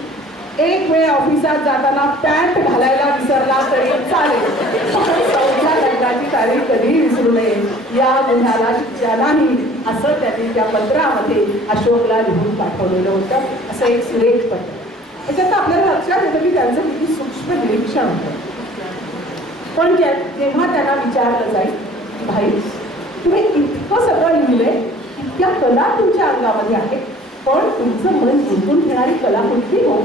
एक वेळ ऑफिसात जाताना पॅन्ट घालायला विसरला तरी चालेल सौच्या लग्नाची तारीख कधीही विसरू नये या गुन्ह्याला शिक्षा नाही असं त्यांनी त्या पत्रामध्ये अशोकला लिहून पाठवलेलं होतं असं एक सुरेख पत्र त्याच्यात आपल्याला लक्षात येतं की त्यांचं किती सूक्ष्म निरीक्षण होतं पण जेव्हा त्यांना विचारलं जाईल भाई तुम्ही इतकं सगळं लिहिलंय इतक्या कला तुमच्या अंगामध्ये आहेत पण तुमचं मन जिंकून घेणारी कला कुठली हो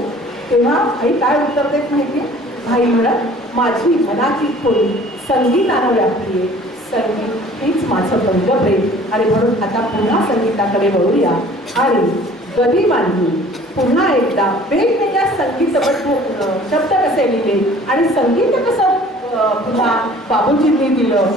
तेव्हा आई काय उत्तर देत माहिती भाई म्हणत माझी मनाची खोली संगीतानं व्यापली आहे संगीत हीच माझं पंगप्रेम आणि म्हणून आता पुन्हा संगीताकडे वळूया आणि गदी मांडली पुन्हा एकदा वेगवेगळ्या संगीतबद्ध शब्द कसे लिहिले आणि संगीत कसं पुन्हा बाबूजींनी दिलं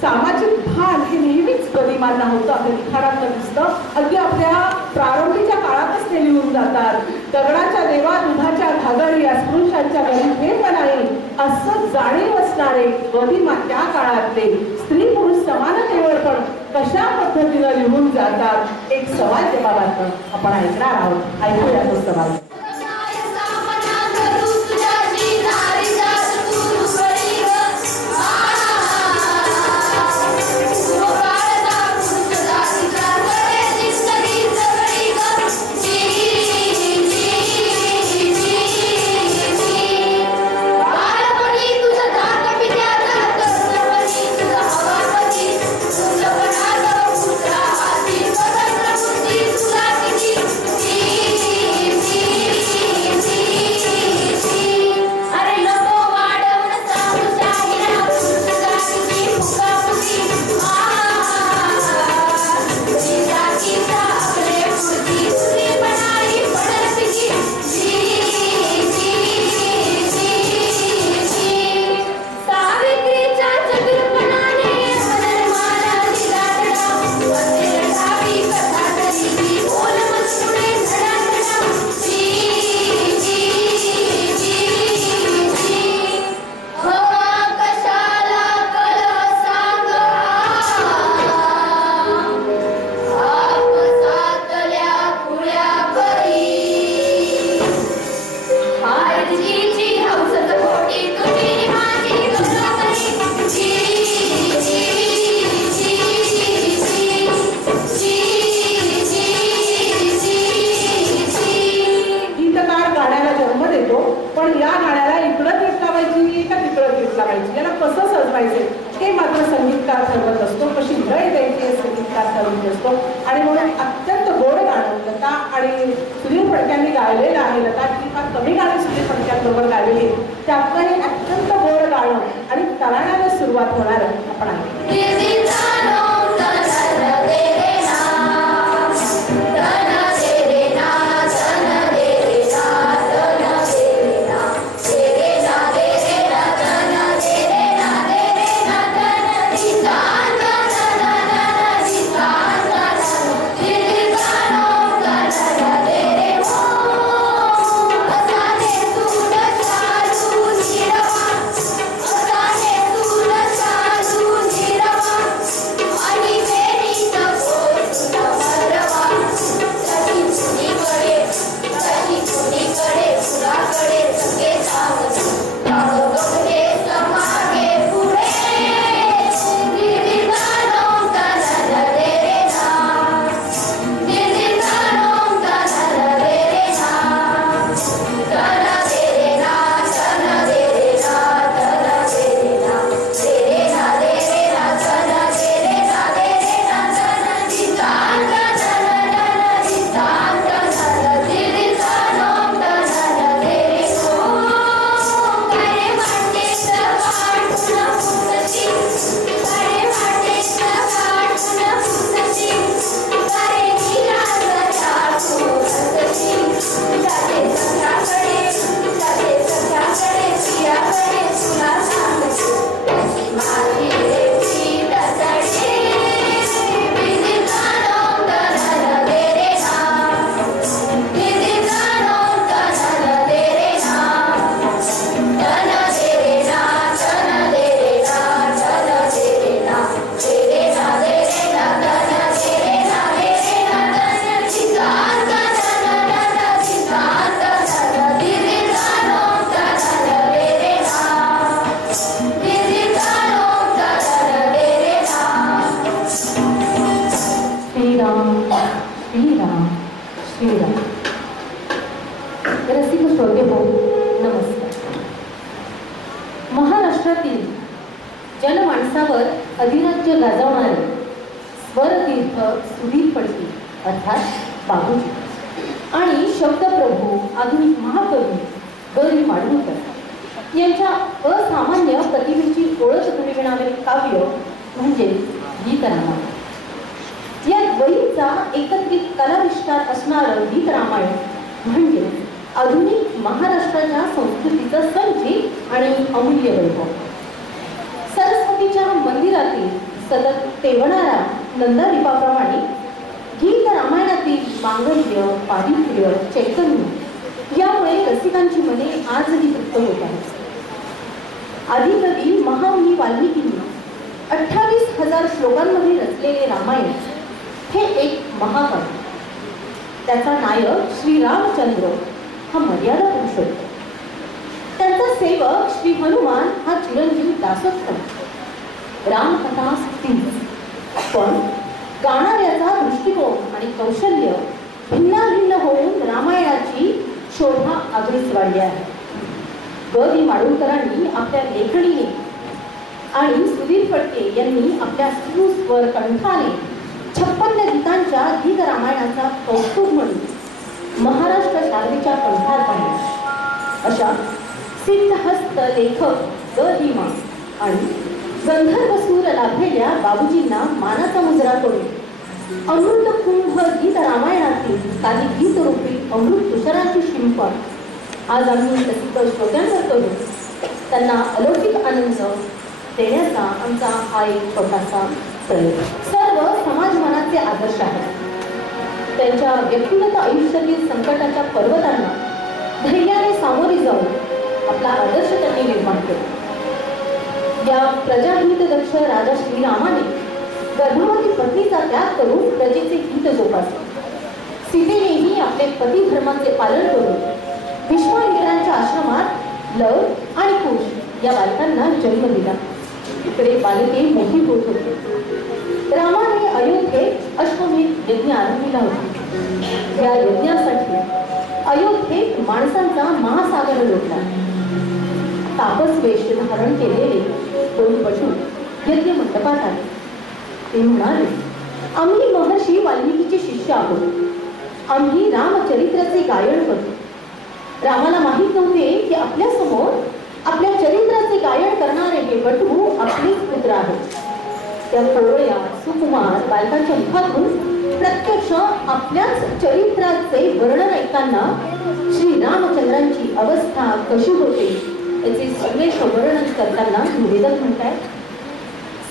सामाजिक भान हे नेहमीच गदिमांना होतं आपल्या लिखाणातलं दिसतं अगदी आपल्या प्रारंभीच्या काळातच ते लिहून जातात दगडाच्या देवा दुधाच्या घागरी अस्पृश्यांच्या घरी हे पण आहे असं जाणीव असणारे गदिमा त्या काळातले स्त्री पुरुष समानतेवर पण कशा पद्धतीनं लिहून जातात एक सवाल जवाबातनं आपण ऐकणार आहोत ऐकूया तो सवाल हे मात्र संगीतकार ठरवत असतो, कशी लय द्यायची हे संगीतकार ठरवत असतो. आणि म्हणून अत्यंत गोड गाणं लता आणि सुधीर फडक्यांनी गायलेलं आहे. लताची फार कमी गाणी सुधीर फडक्यांबरोबर गायलेली आहे. त्यातलं हे अत्यंत गोड गाणं आणि तराण्याला सुरुवात होणार आपण आहे. महाराष्ट्रातील जनमानसावर अधिराज्य गाजवणारे स्वरतीर्थ सुधीर फडके अर्थात बाबूजी आणि शब्दप्रभू आधुनिक महाकवी ग दी माडगूळकर यांच्या असामान्य प्रतिभेची ओळख करून काव्य म्हणजे गीत रामायण. या द्वयींचा एकत्रित कलाविष्कार असणारं गीत रामायण म्हणजे आधुनिक महाराष्ट्राच्या संस्कृतीचं संचित आणि अमूल्य वैभव. सरस्वतीच्या मंदिरातील सतत तेवणारा नंदादीपाप्रमाणे गीत रामायणातील मांगल्य, पावित्र्य, चैतन्य यामुळे रसिकांची मने आजही तृप्त होत आहेत. आदिकवी महामुनी वाल्मिकींनी 28,000 श्लोकांमध्ये रचलेले रामायण हे एक महाकाव्य. त्याचा नायक श्री रामचंद्र हा मर्यादा पुरुषोत्तम, त्यांचा सेवक श्री हनुमान हा चिरंजीव दासोत्तम. रामकथा तीच, पण गाणाऱ्याचा दृष्टिकोन आणि कौशल्य भिन्नाभिन्न होऊन रामायणाची शोभा आगळीच वाढली आहे. ग दी माडगूळकरांनी आपल्या लेखणीने आणि सुधीर फडके यांनी आपल्या सुस्वर कंठाने 56 गीतांच्या गीत रामायणाचा कौतुक म्हणून महाराष्ट्र शारदेच्या कंठात पाहिजे. अशा सिद्धहस्त लेखक ग दी मा आणि गंधर्वसूर लाभलेल्या बाबूजींना मानाचा मुजरा करून अमृत कुंभ गीत रामायणातील काही गीतरूपी अमृत तुषारांची शिंपण आज आम्ही रसिक श्रोत्यांवर करून त्यांना अलौकिक आनंद देण्याचा आमचा हा एक छोटासा प्रयोग. सर्व समाज मनाचे आदर्श आहेत. त्यांच्या व्यक्तिगत आयुष्यातील संकटाच्या पर्वतांना धैर्याने सामोरे जाऊन आपला आदर्श त्यांनी निर्माण केला. या प्रजाहित दक्ष राजा श्रीरामाने गर्भवती पत्नीचा त्याग करून प्रजेचे हित जोपासले. सीतेनेही आपले पती धर्माचे पालन करून विश्वामित्रांच्या आश्रमात लव आणि कुश या बालकांना जन्म दिला. इकडे बालके मोठी होत होती. रामाने अयोध्येत अश्वमेध यज्ञ आरंभिला होता. या यज्ञासाठी अयोध्येत माणसांचा महासागर लोटला. तापस वेश धारण केलेले दोन पशु यज्ञ मंडपात आले. ते म्हणाले, आम्ही महर्षी वाल्मिकीचे शिष्य आहोत. आम्ही रामचरित्राचे गायन करतो. रामाला माहीत नव्हते की आपल्या समोर आपल्या चरित्राचे गायन करणारे हे बटू आपलेच पुत्र आहेत. त्या कोवळ्या सुकुमार बालकांच्या मुखातून प्रत्यक्ष आपल्याच चरित्राचे वर्णन ऐकताना श्री रामचंद्रांची अवस्था कशी होते याचे सगळेच वर्णन करताना निवेदक म्हणतात,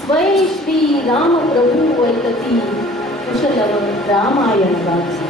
स्वय श्री राम प्रभू ऐकती कुशलम रामायण वाची.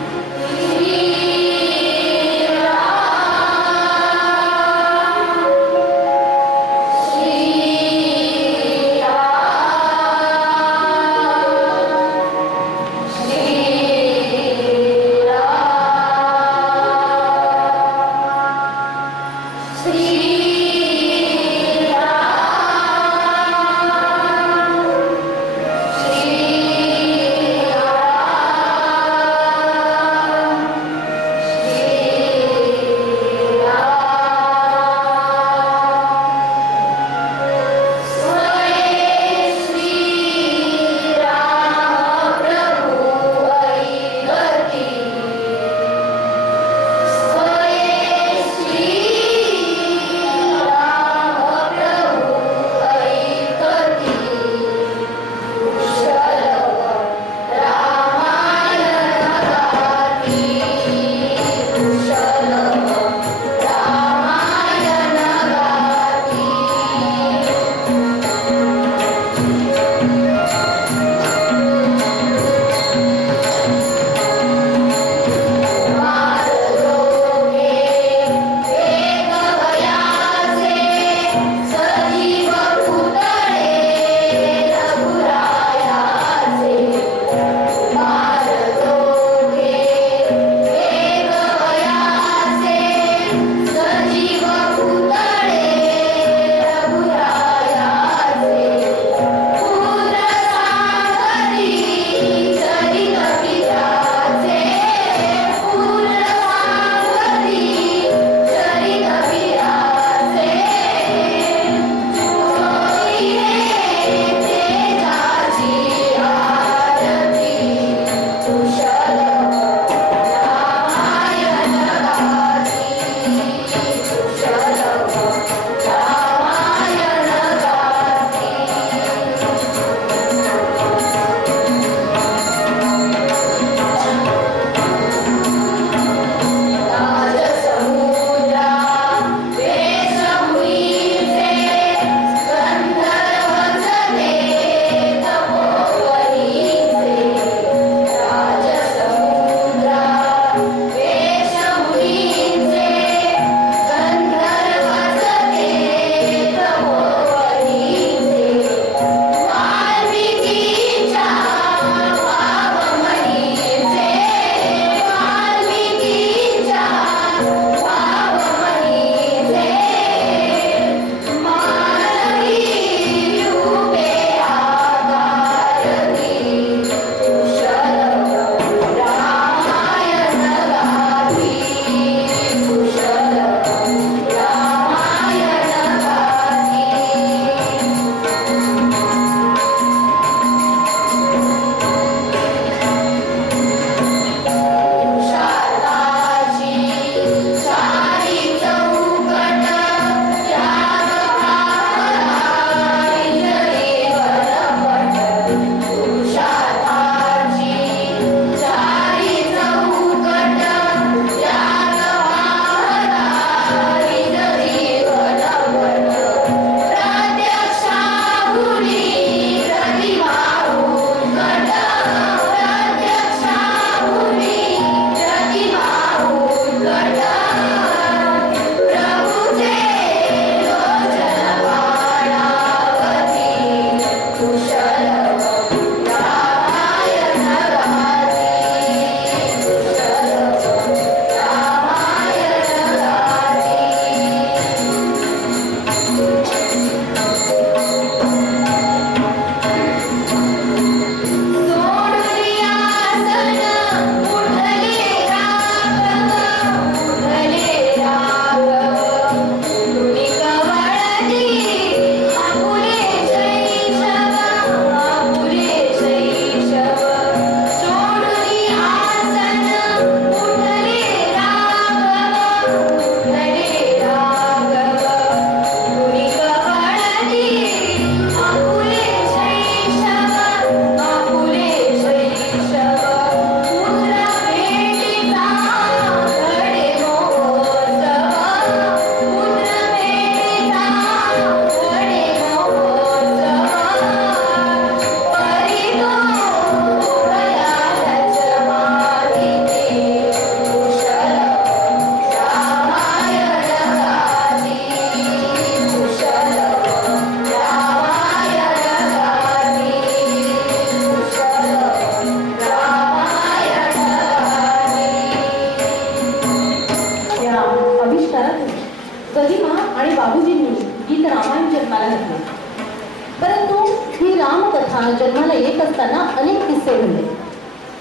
हा जन्माला येत असताना अनेक किस्से घडले.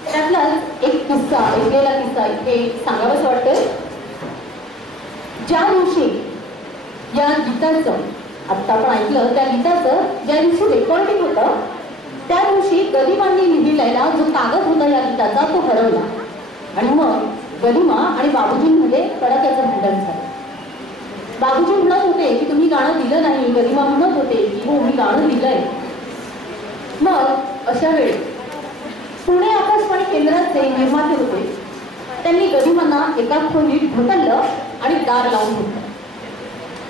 त्यातलाच एक किस्सा, ऐकलेला किस्सा इथे सांगावंच वाटतंय. ज्या दिवशी या गीताचं, आत्ता आपण ऐकलं त्या गीताचं ज्या दिवशी रेकॉर्डिंग होतं त्या दिवशी गदिमांनी लिहिलेला जो कागद होता या गीताचा तो हरवला. आणि मग गदिमा आणि बाबूजींमध्ये तडाख्याचं भांडण झालं. बाबूजी म्हणत होते की तुम्ही गाणं दिलं नाही. गदिमा म्हणत होते की हो मी गाणं दिलंय. मग अशा वेळी पुणे आकाशवाणी केंद्राचे निर्माते होते. त्यांनी गदिमांना एका खोलीत ढकललं आणि दार लावून घेतलं.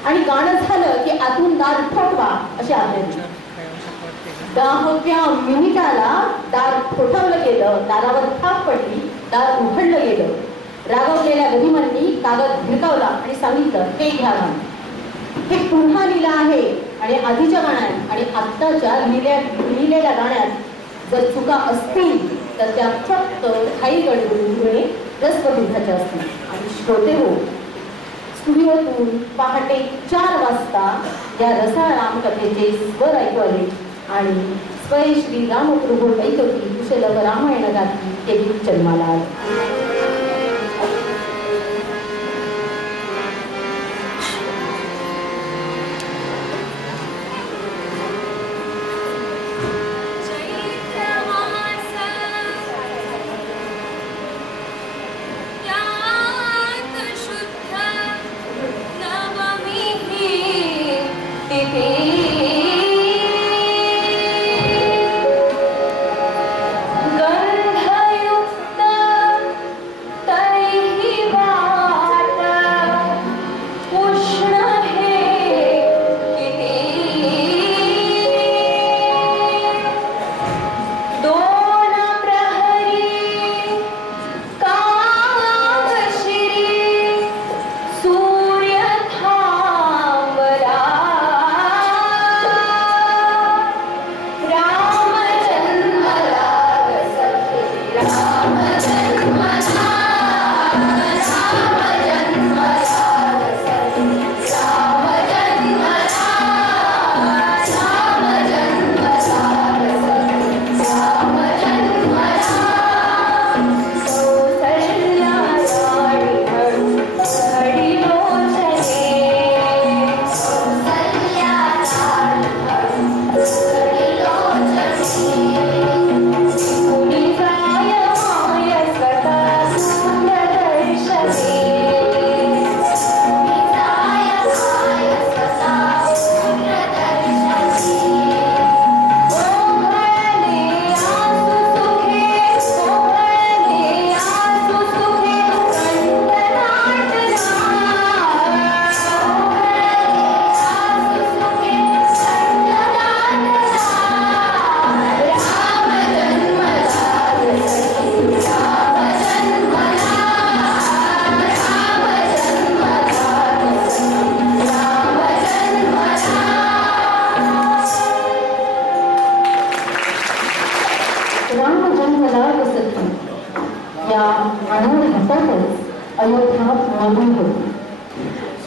आणि गाणं झालं की आतून दार ठोठवा अशी आज्ञा दिली. 10व्या मिनिटाला दार ठोठावलं गेलं. दारावर थाप पडली. दार उघडलं गेलं. रागावलेल्या गदिमांनी कागद भिरकावला आणि सांगितलं हे घ्या गाणं. हे पुन्हा लिहिलं आहे आणि आधीच्या गाण्यात आणि आत्ताच्या लिहिलेल्या गाण्यात जर चुका असतील तर त्या फक्त काही गडबडीमुळे रसवधूच्या असतील. आणि श्रोते हो, स्टुडिओतून पहाटे 4 वाजता या रसाळ रामकथेचे स्वर ऐकू आले आणि स्वय श्री रामप्रभू ऐकवती कुशलभ रामायण गाती हे गीत जन्माला आले.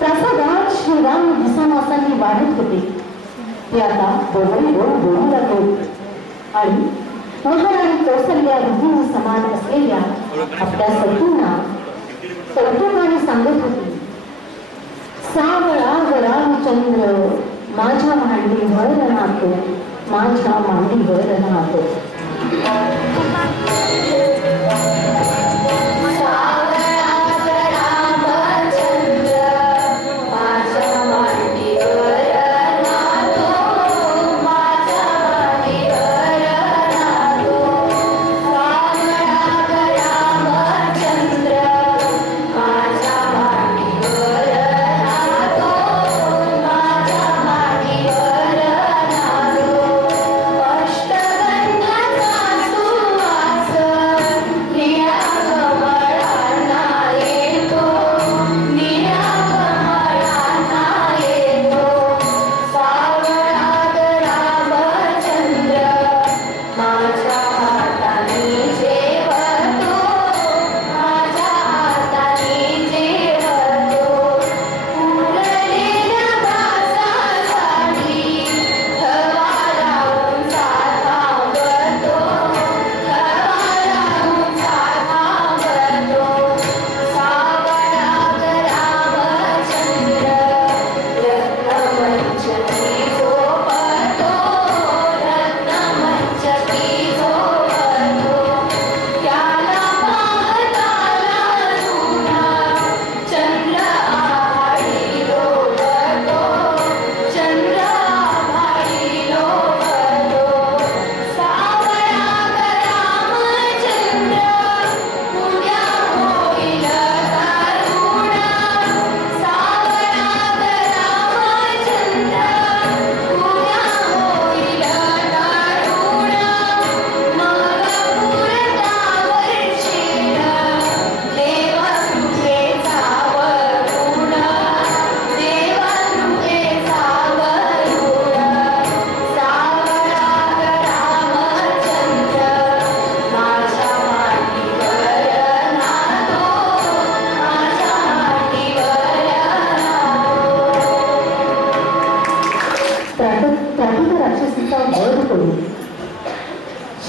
प्रासादात श्रीराम दिसामासांनी वाढत होते ते आता बोलू लागले आणि महाराणी कौसल्या विधीने समान असलेल्या आपल्या सखींना कौतुकाने सांगत होती. सावळा रामचंद्र माझ्या मांडीवर राहतो, माझ्या मांडीवर राहतो. अष्टगंधा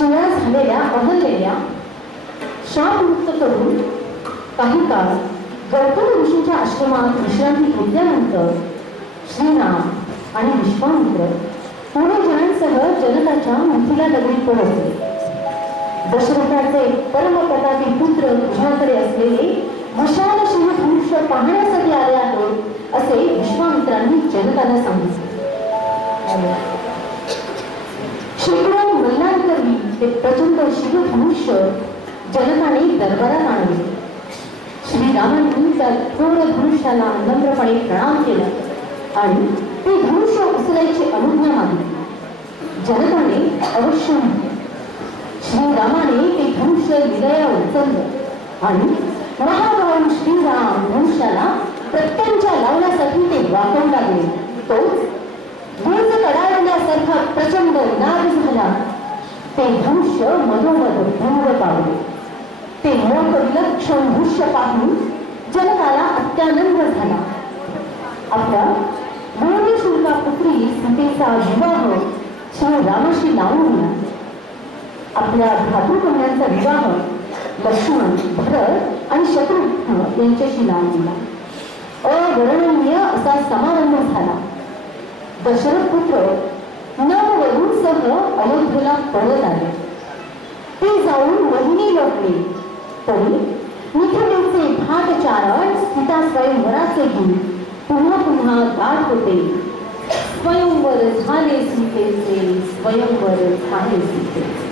शिळा झालेल्या अहल्लेल्या शापमुक्त करून काही काळ गौतम ऋषींच्या आश्रमात विश्रांती घेतल्यानंतर श्रीराम आणि विश्वामित्र पुणे जणांसह जनकाच्या मिथिला नगरीत पोहोचले. दशरथाचे परमप्रतापी पुत्र तुझ्याकडे असलेले विशाल शिवधनुष्य पाहण्यासाठी आले आहेत असे विश्वामित्रांनी जनकाला सांगितले. शेकडो महिन्यांपूर्वी ते प्रचंड शिवधनुष्य जनकाने दरबारात आणले. श्रीरामांनी त्या थोर धनुष्याला नम्रपणे प्रणाम केला आणि ते धनुष्य उचलायची अनुज्ञा मागितली. जनकाने अवश्य म्हटले. श्रीरामाने ते धनुष्य विदया उचललं आणि महाभाऊ श्रीराम धनुष्याला प्रत्यंच्या लावण्यासाठी ते वाकवू लागले. तोच गुंज कडाळल्यासारखा प्रचंड नाद झाला. ते धनुष्य मधोमध भंग पावले. ते मोठ विलक्षण दृश्य पाहून जनकाला अत्यानंद झाला. आपल्या मूळ शुल्का पुत्री सीतेचा विवाह श्रीरामाशी लावून दिला. आपल्या भातृकन्यांचा विवाह लक्ष्मण, भरत आणि शत्रुघ्न यांच्याशी लावून दिला. अवर्णनीय असा समारंभ झाला. दशरथ पुत्र नववधूंसह अयोध्येला परत आले. ते जाऊन महिने लोटले तरी मिथिलेचे भातचारण सीता स्वयंवराचे गीत पुन्हा पुन्हा गात होते. स्वयंवर झाले सीतेचे, स्वयंवर झाले सीतेचे.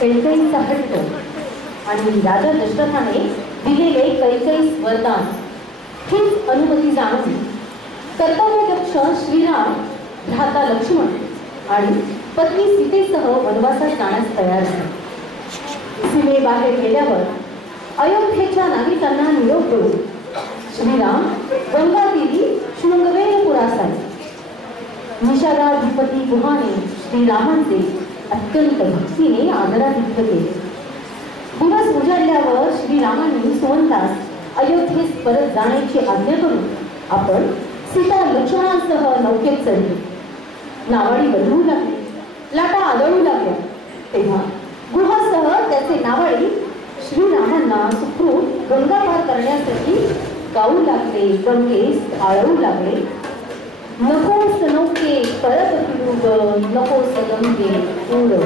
कैकईचा हट्ट आणि राजा दशरथाने दिलेले कैकईस वरदान हीच अनुमती जाणून कर्तव्यदक्ष श्रीराम, भ्राता लक्ष्मण आणि पत्नी सीतेसह वनवासात जाण्यास तयार झाले. सीमेबाहेर गेल्यावर अयोध्येच्या नागरिकांना निरोप देऊन श्रीराम गंगातीरी शृंगवेरपुरास आले. निषादाधिपती गुहाने श्रीरामांचे अत्यंत भक्तीने आदरातिथ्य केले. दिवस उजाडल्यावर श्रीरामांनी सुवंतास अयोध्येस परत जाण्याची आज्ञा करून आपण सीता लक्ष्मणांसह नौकेत चढले. नावाडी बदलू लागले, लाटा आदळू लागल्या. तेव्हा गुहासह त्याचे नावाडी श्रीरामांना सुखरूप गंगा पार करण्यासाठी गाऊ लागले, गंगेस आळवू लागले. नकोस नौके परत फिरू ग, नकोस गंगे पूर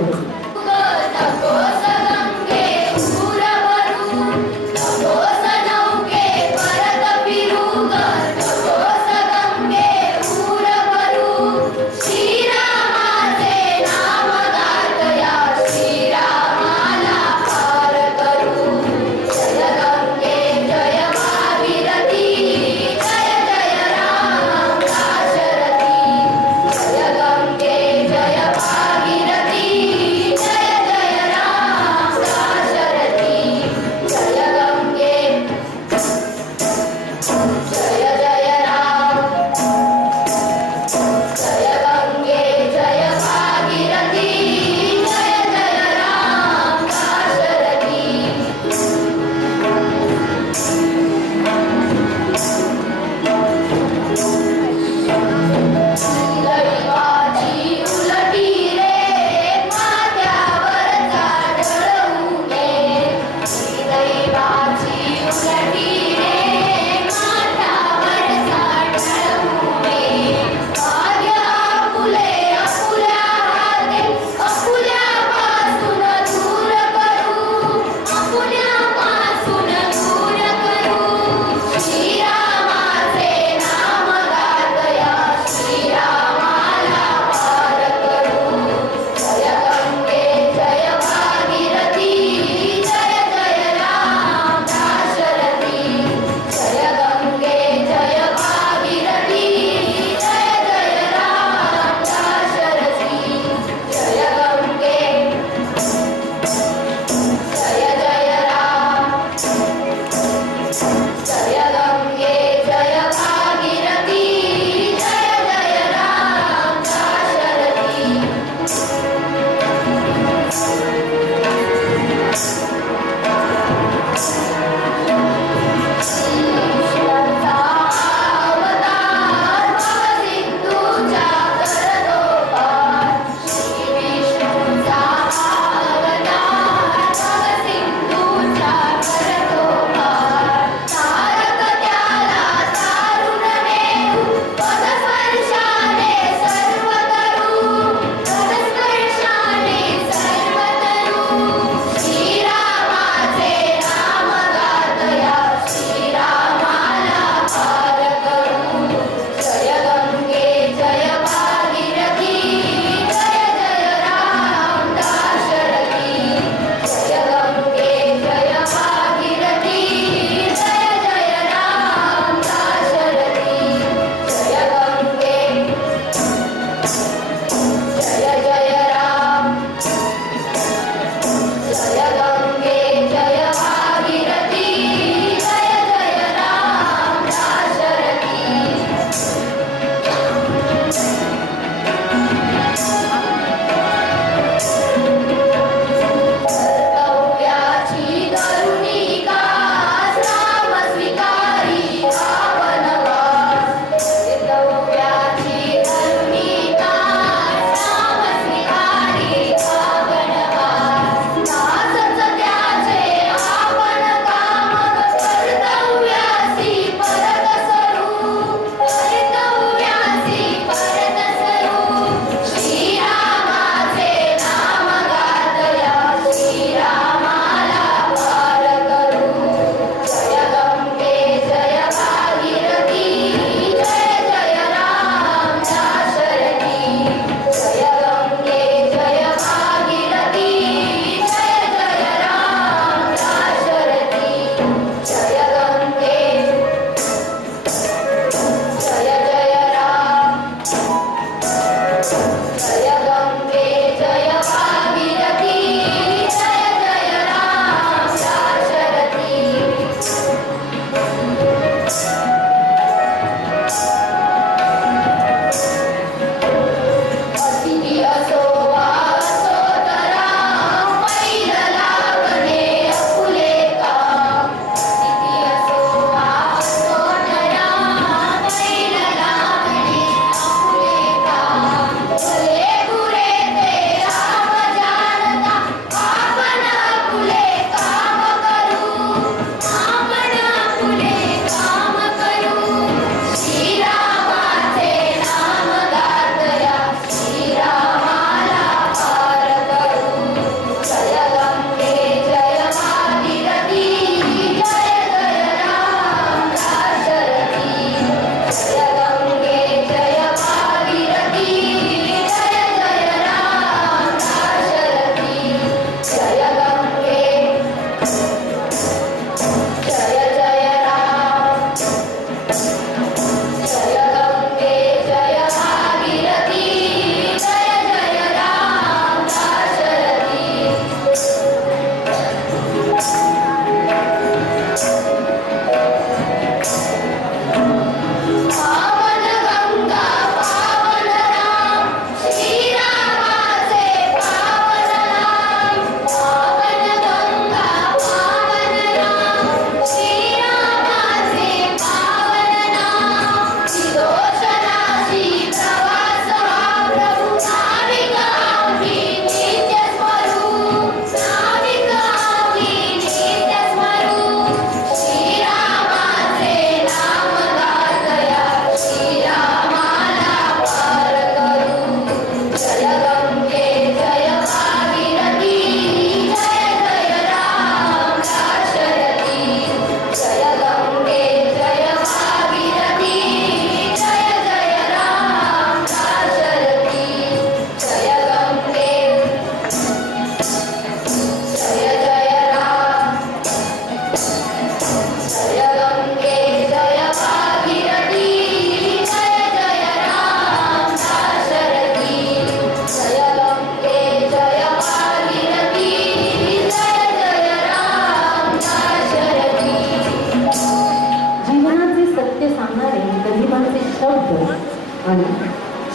आणि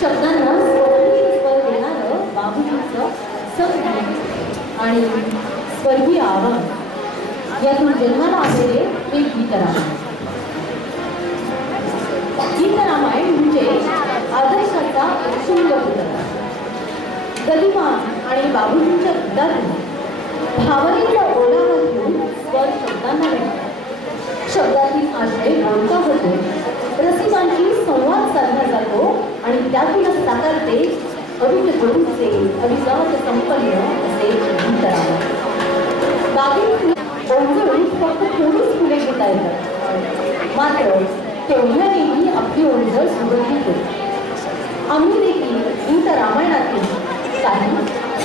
शब्दांना स्वर देणारं बाबूजींचं संगीत आणि स्वर्गीय आवाज यातून जन्माला आलेले एक गीतरामायण. गीतरामायण म्हणजे आदर्शाचा उत्तुंग पुतळा. गदिमा आणि बाबूजींच्या गीतातून भावनेचा ओलावा घेऊन स्वर शब्दांना भेटतात. शब्दातील आशय बोलका होतो, रसिकांशी संवाद साधला जातो आणि त्यातूनच साकारते अविट जोडीचे अभिजात संपन्न असे गीतरामायण. बागेत ओंजळून फक्त थोडीच फुले घेता येतात, मात्र तेवढ्यानेही आपली ओंजळ सुगंधित होते. आम्ही देखील गीतरामायणातील काही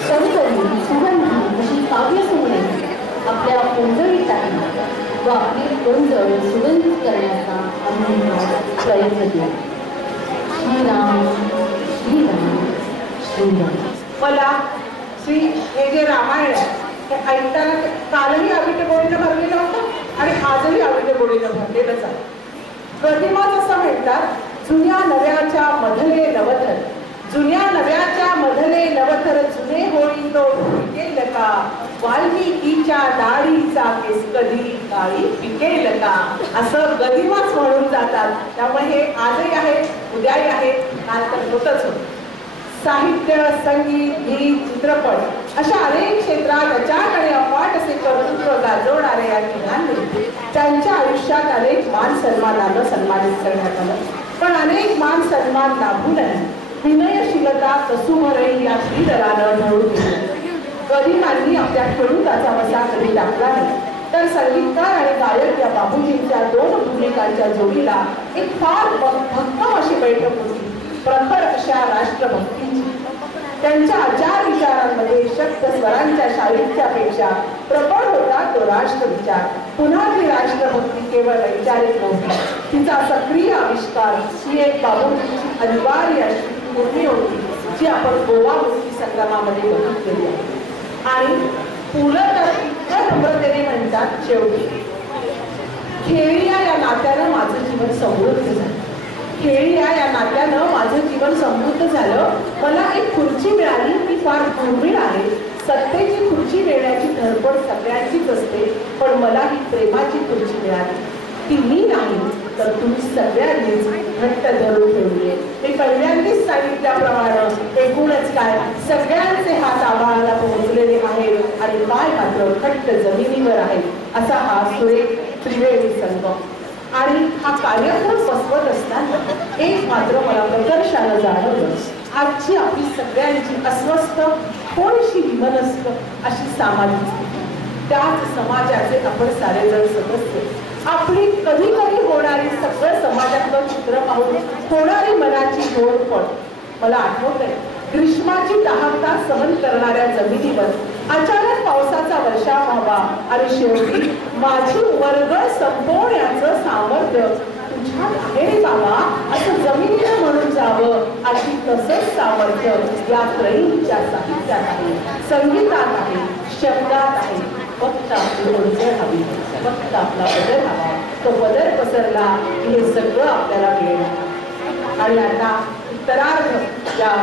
कविकवी सुगंधी अशी काव्यसंग्रहे आपल्या ओंजळीत टाकली व आपली ओंजळ सुगंधित करण्याचा आम्ही प्रयत्न केला. श्रीराम श्रीराम श्रीराम. मला श्री हे जे रामायण आहे हे ऐकताना कालही अविट गोडीनं भरलेलं होतं आणि आजही अविट गोडीनं भरलेलंच आहे. प्रतिमाच असं म्हणतात, जुन्या नव्याच्या मधले नवथर, जुन्या नव्याच्या मधले नवथर जुने होळी तो पिकेल का, वाल्मिकीच्या दाढीचा केस कधी काळी पिकेल का, असं गदिमाच म्हणून जातात. त्यामुळे हे आजही आहे, उद्याही आहे, काल तर होतच होत. साहित्य, संगीत, गीत, चित्रपट अशा अनेक क्षेत्रात त्याच्याकडे अफाट असे कर्तृत्व गाजवणारे या तिघांनी त्यांच्या आयुष्यात अनेक मान सन्मानानं सन्मानित करण्यात आलं. पण अनेक मान सन्मान लाभूनही विनयशीलता कसुमरही या श्रीधरानं ढळून दिली. गदिमांनी आपल्या खेळूताचा वसा कधी टाकला नाही, तर संगीतकार आणि गायक या बाबूजींच्या दोन भूमिकांच्या जोडीला एक फार भक्कम अशी बैठक होती, प्रखर अशा राष्ट्रभक्तीची. त्यांच्या आचार विचारांमध्ये शब्द स्वरांच्या शाळेच्यापेक्षा प्रबळ होता तो राष्ट्रविचार. पुन्हा ती राष्ट्रभक्ती केवळ वैचारिक नव्हती, तिचा सक्रिय आविष्कार ही एक बाबूजींची अनिवार्य अशी पूर्णी होती, जी आपण गोवा मुक्ती संग्रामामध्ये बघितलेली आहे. आणि पुलं तर इतक्या नम्रतेने म्हणतात, शेवटी खेळिया या नात्यानं माझं जीवन समृद्ध झालं. खेळिया या नात्यानं माझं जीवन समृद्ध झालं. मला एक खुर्ची मिळाली, ती फार दुर्मिळ आहे. सत्तेची खुर्ची मिळण्याची धडपड सगळ्यांचीच असते, पण मला ही प्रेमाची खुर्ची मिळाली. ती मी नाही तर तुम्ही सगळ्यांनीच घट्ट धरून ठेवली आहे. मी पहिल्यांदाच सांगितल्याप्रमाणे एकूणच काय, सगळ्यांचे हात आभाळाला पोहोचलेले आहेत आणि पाय मात्र घट्ट जमिनीवर आहेत. असा हा सुरेख त्रिवेणी संगम. आणि हा कार्यक्रम बसवत असताना एक मात्र मला प्रकर्षानं जाणवलं. आजची आपली सगळ्यांची अस्वस्थ, थोडीशी विमनस्क अशी सामाजिक स्थिती, त्याच समाजाचे आपण सारेजण सदस्य. आपली कधी कधी होणारी सगळं समाजातलं चित्र पाहून होणारी मनाची घोरपड. मला आठवत आहे, ग्रीष्माची दहाकता सहन करणाऱ्या जमिनीवर अचानक पावसाचा वर्षाव व्हावा आणि शेवटी माझी वर्गळ संपवण्याचं सामर्थ्य तुझ्यात आहे रे बाबा असं जमिनीनं म्हणून जावं. अशी तसंच सामर्थ्य या त्रयींच्या साहित्यात आहे, संगीतात आहे, शब्दात आहे. फक्त आपली ओळख हवी, फक्त आपला बदल हवा. तो बदल पसरला की हे सगळं आपल्याला मिळेल. आणि आता उत्तरार्ध या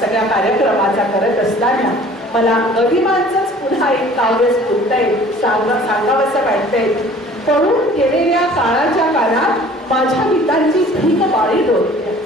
सगळ्या कार्यक्रमाचा करत असताना मला गदिमांचंच पुन्हा एक काव्य स्फुरतंय, सांगावंसं वाटतंय. पळून गेलेल्या काळाच्या काळात माझ्या गीतांची भीक बाळी डोलते.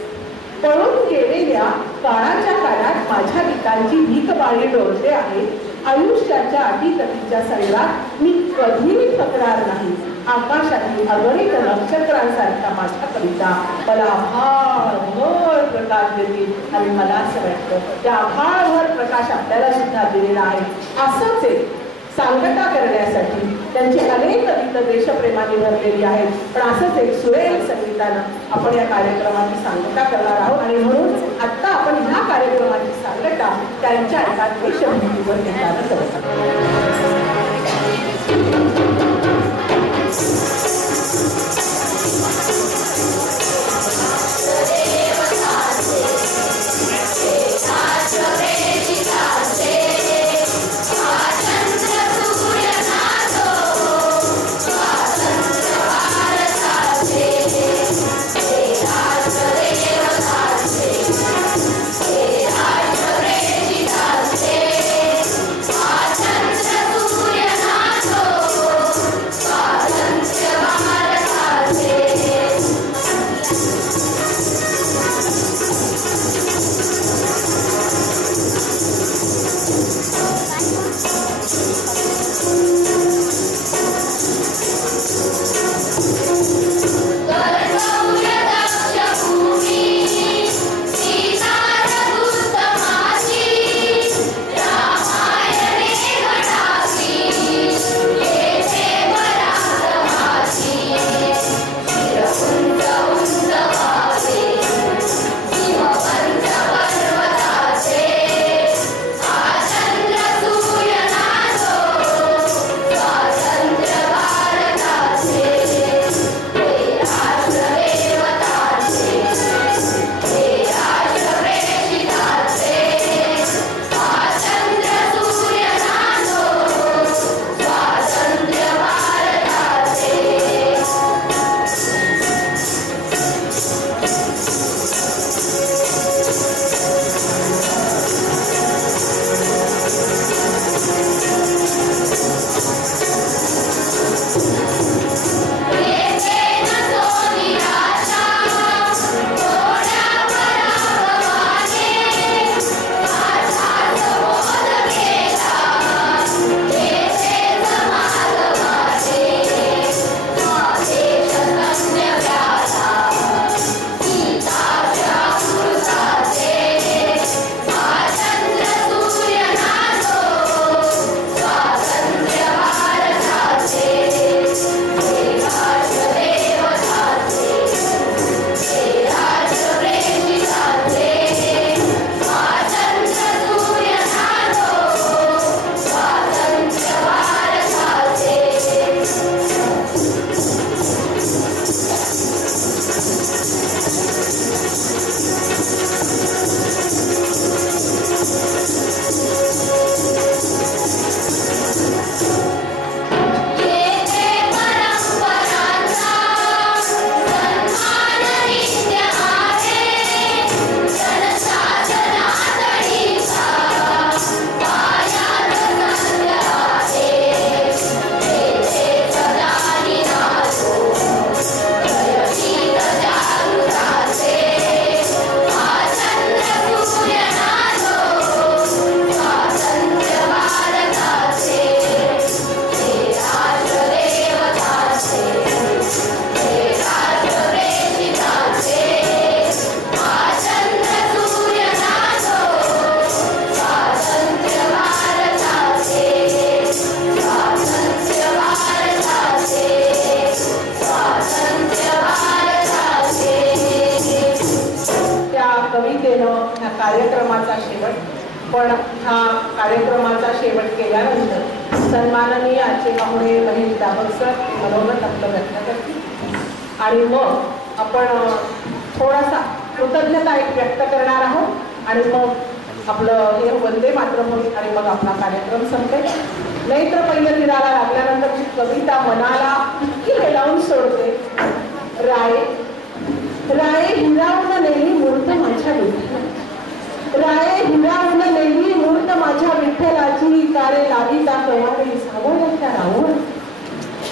पळून गेलेल्या काळाच्या काळात माझ्या गीतांची भीक बाळी डोलते आहे. आयुष्याच्या अटीतटीच्या संघात मी कधीही थकणार नाही. आकाशातील अगणित नक्षत्रांसारख्या माझ्या कविता मला आभाळभर प्रकाश देतील. आणि मला असं वाटतं त्या आभाळभर प्रकाश आपल्याला सुद्धा दिलेला आहे. असंच एक सांगता करण्यासाठी त्यांची अनेक गीतं देशप्रेमाने भरलेली आहेत, पण असंच एक सुरेख संगीतानं आपण या कार्यक्रमाची सांगता करणार आहोत. आणि म्हणून आता आपण ह्या कार्यक्रमाची सांगता त्यांच्या एका देशभूमीवर घेताना करतो. चंद्र कार्यक्रमाचा शेवट. पण हा कार्यक्रमाचा शेवट केल्यानंतर सन्माननीय आजचे पाहुणे महेश दाभक सर मनोगत आपलं व्यक्त करतील आणि मग आपण थोडासा कृतज्ञता एक व्यक्त करणार आहोत आणि मग आपलं हे वंदे मातरम होईल आणि मग आपला कार्यक्रम संपेल. नेत्र पहिल्या तीराला लागल्यानंतरची कविता मनाला इतकी हेलावून सोडते. राये राये हिरावून नेली मूर्त माझ्या विठ्ठल, राये हिरावून नेली मूर्त माझ्या विठ्ठलाची, कारे लाविता कवाडे सावळ्याच्या राऊळ,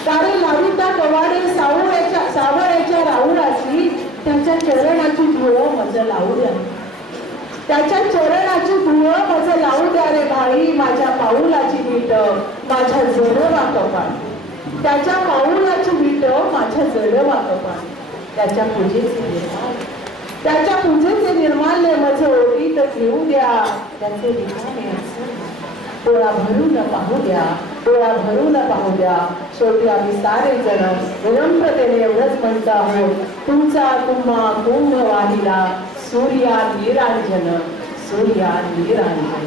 कारे लाविता कवाडे सावळ्याच्या राऊळाची, त्याच्या चरणाची धुळ मज लावू द्या, त्याच्या चरणाची धुळ मज लावू द्या रे भाई. माझ्या पाऊलाची वीट माझ्या जडवा कपाळ, त्याच्या पाऊलाची वीट माझ्या जडवा कपाळ, त्याच्या पूजेचे निर्माल्य मज ओटीत घेऊ द्या, त्याचे रिकामे डोळा भरून पाहू द्या, डोळा भरून पाहू द्या. शेवटी आम्ही सारे जण विनम्रतेने एवढंच म्हणतो आहोत, तुमचा तुम्हा कुंभ वाहिला सूर्या निरांजन, सूर्या निरांजन.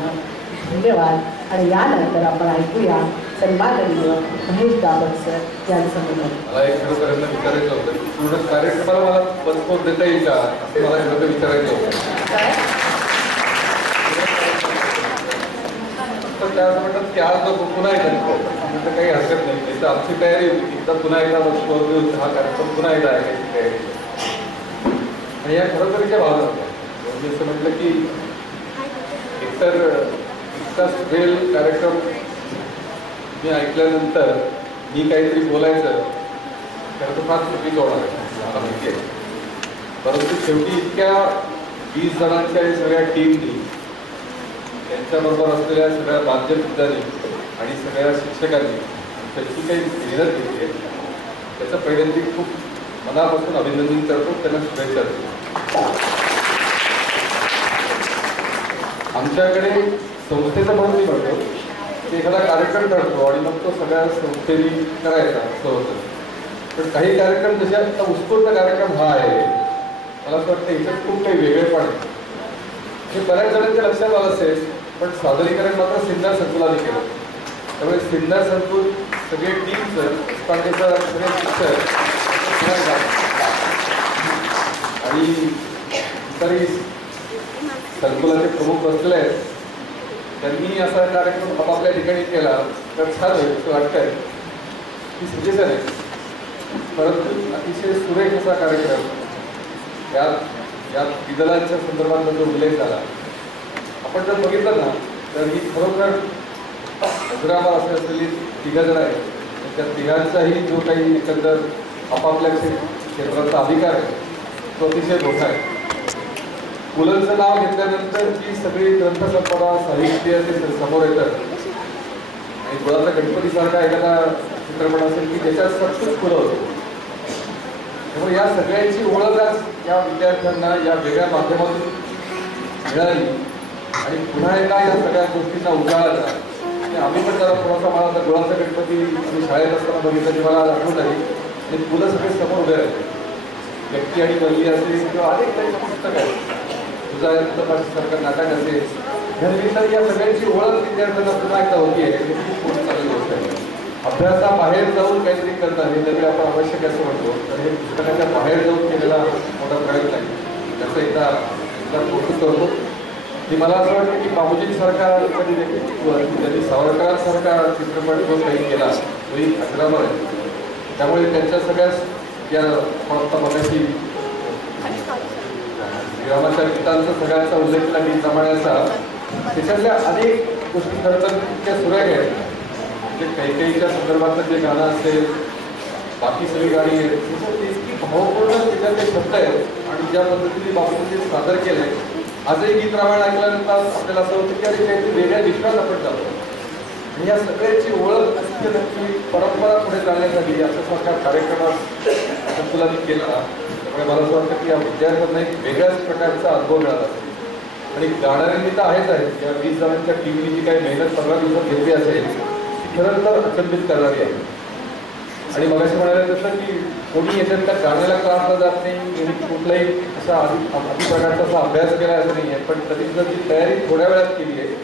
धन्यवाद. आणि यानंतर आपण ऐकूया सन्माननीय महेश दाभक सर यांचं म्हणणं. मला एक खरोखर विचारायचं होतं, पूर्ण कार्यक्रमाला मला पदपोत देता येईल का असं मला खरं विचारायचं होतं. तर त्या म्हणतात की आज पुन्हा एकदा म्हणजे काही हरकत नाही, तर आमची तयारी होती की एकदा पुन्हा एकदा वस्तू हा कार्यक्रम पुन्हा एकदा ऐकायची तयारी. आणि या खरोखरीच्या भावना होत्या. म्हणजे असं म्हटलं की एकतर इतका स्ट्रेल कार्यक्रम मी ऐकल्यानंतर मी काहीतरी बोलायचं खरं तर फार चुकीचं होणार आहे मला माहिती आहे. परंतु शेवटी इतक्या 20 जणांच्या सगळ्या टीमनी, त्यांच्याबरोबर असलेल्या सगळ्या बाध्यविद्यांनी आणि सगळ्या शिक्षकांनी त्याची काही मेहनत घेतली आहे, त्याचं पहिल्यांदा खूप मनापासून अभिनंदन करतो, त्यांना शुभेच्छा देतो. आमच्याकडे संस्थेचं म्हणून मी म्हणतो की एखादा कार्यक्रम करतो आणि मग तो सगळ्या संस्थेने करायचा असं होतं. पण काही कार्यक्रम जसे आता उत्स्फूर्त कार्यक्रम हा आहे, मला असं वाटतं याच्यात खूप काही वेगळेपण आहे. हे बऱ्याच जणांच्या लक्षात आलं असेल, पण सादरीकरण मात्र सिन्नर संकुलाने केलं. त्यामुळे सिन्नर संकुल सगळे टीमचं पांडेचं सगळे शिक्षक आणि इतरही संकुलाचे प्रमुख बसलेले आहेत, त्यांनी असा कार्यक्रम आपापल्या ठिकाणी केला तर छान होईल असं वाटतंय. ही सजेशन आहे, परंतु अतिशय सुरेख असा कार्यक्रम. या विदलांच्या संदर्भात जो उल्लेख झाला, आपण जर बघितलं ना तर ही खरोखर हजराबाद असे असलेली 3 जण आहेत. त्या तिघांचाही जो काही एकंदर आपापल्या क्षेत्राचा अधिकार आहे तो अतिशय मोठा आहे. पुलंचं नाव घेतल्यानंतर जी सगळी ग्रंथसंपदा साहित्य ते समोर येतं आणि गुळाचा गणपतीसारखा एखादा चित्रपट असेल की त्याच्यात सतत फुलं होतं. त्यामुळे या सगळ्यांची ओळख या विद्यार्थ्यांना या वेगळ्या माध्यमातून मिळाली आणि पुन्हा एकदा या सगळ्या गोष्टींना उजाळा झाला. आणि आम्ही पण जरा थोडासा मला आता गुळाचा गणपती मी शाळेत असताना बघितलं की मला आठवत आहे आणि फुलं सगळे समोर उभे राहिले. व्यक्ती आणि वल्ली असेल किंवा अनेक काही पुस्तक आहे, तुझा सारखं नाटक असेल, तर या सगळ्यांची ओळख विद्यार्थ्यांना पुन्हा एकदा होती आहे. खूप मोठी चांगली गोष्ट आहे. अभ्यासाबाहेर जाऊन काहीतरी करणं हे जरी आपण आवश्यक असं म्हणतो, तर हे पुस्तकाच्या बाहेर जाऊन केलेला मोठा प्रयत्न आहे. त्याचं एकदा कौतुक करतो की मला असं वाटतं की बाबूजींसारखा कधी त्यांनी सावरकरांसारखा चित्रपट जो काही केला तोही अग्रावर आहे. त्यामुळे त्यांच्या सगळ्याच या मगाशी रामाच्या गीतांचा सगळ्यांचा उल्लेख लागेल प्रमाणाचा, त्याच्यातल्या अनेक गोष्टी खरं तर इतक्या सुरेख आहेत. म्हणजे कैकेयीच्या संदर्भातलं जे गाणं असेल, बाकी सगळी गाणी आहेत, इतकी भावपूर्ण त्याच्यात ते शब्द आहेत आणि ज्या पद्धतीने बापूंनी सादर केलंय. आजही गीत रामायण ऐकल्यानंतर आपल्याला असं होतं की अरे काहीतरी वेगळ्या विश्वास आपण जातो. आणि या सगळ्याची ओळख असते नक्की परंपरा पुढे जाण्यासाठी अशा प्रकार कार्यक्रमात संकुलाने केला. त्यामुळे मला असं वाटतं की या विद्यार्थ्यांना एक वेगळ्याच प्रकारचा अनुभव मिळाला असेल. आणि गाणाऱ्यांनी तर आहेच आहेत. या 20 जणांच्या टीमनी जी काही मेहनत 15 दिवसात घेतली असेल ती खरंच तर अचंबित करणारी आहे. आणि मगाशी म्हणाले तसं की कोणी याच्यातल्या गाण्याला त्रासला जात नाही, कोणी कुठलाही असा अति प्रकारचा असा अभ्यास केला असं नाही आहे, पण तरी जर ती तयारी थोड्या वेळात केली आहे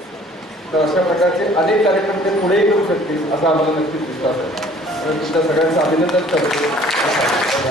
तर अशा प्रकारचे अनेक कार्यक्रम ते पुढेही करू शकतील असा आम्हाला नक्कीच विश्वास आहे. तुमच्या सगळ्यांचं अभिनंदन करतो.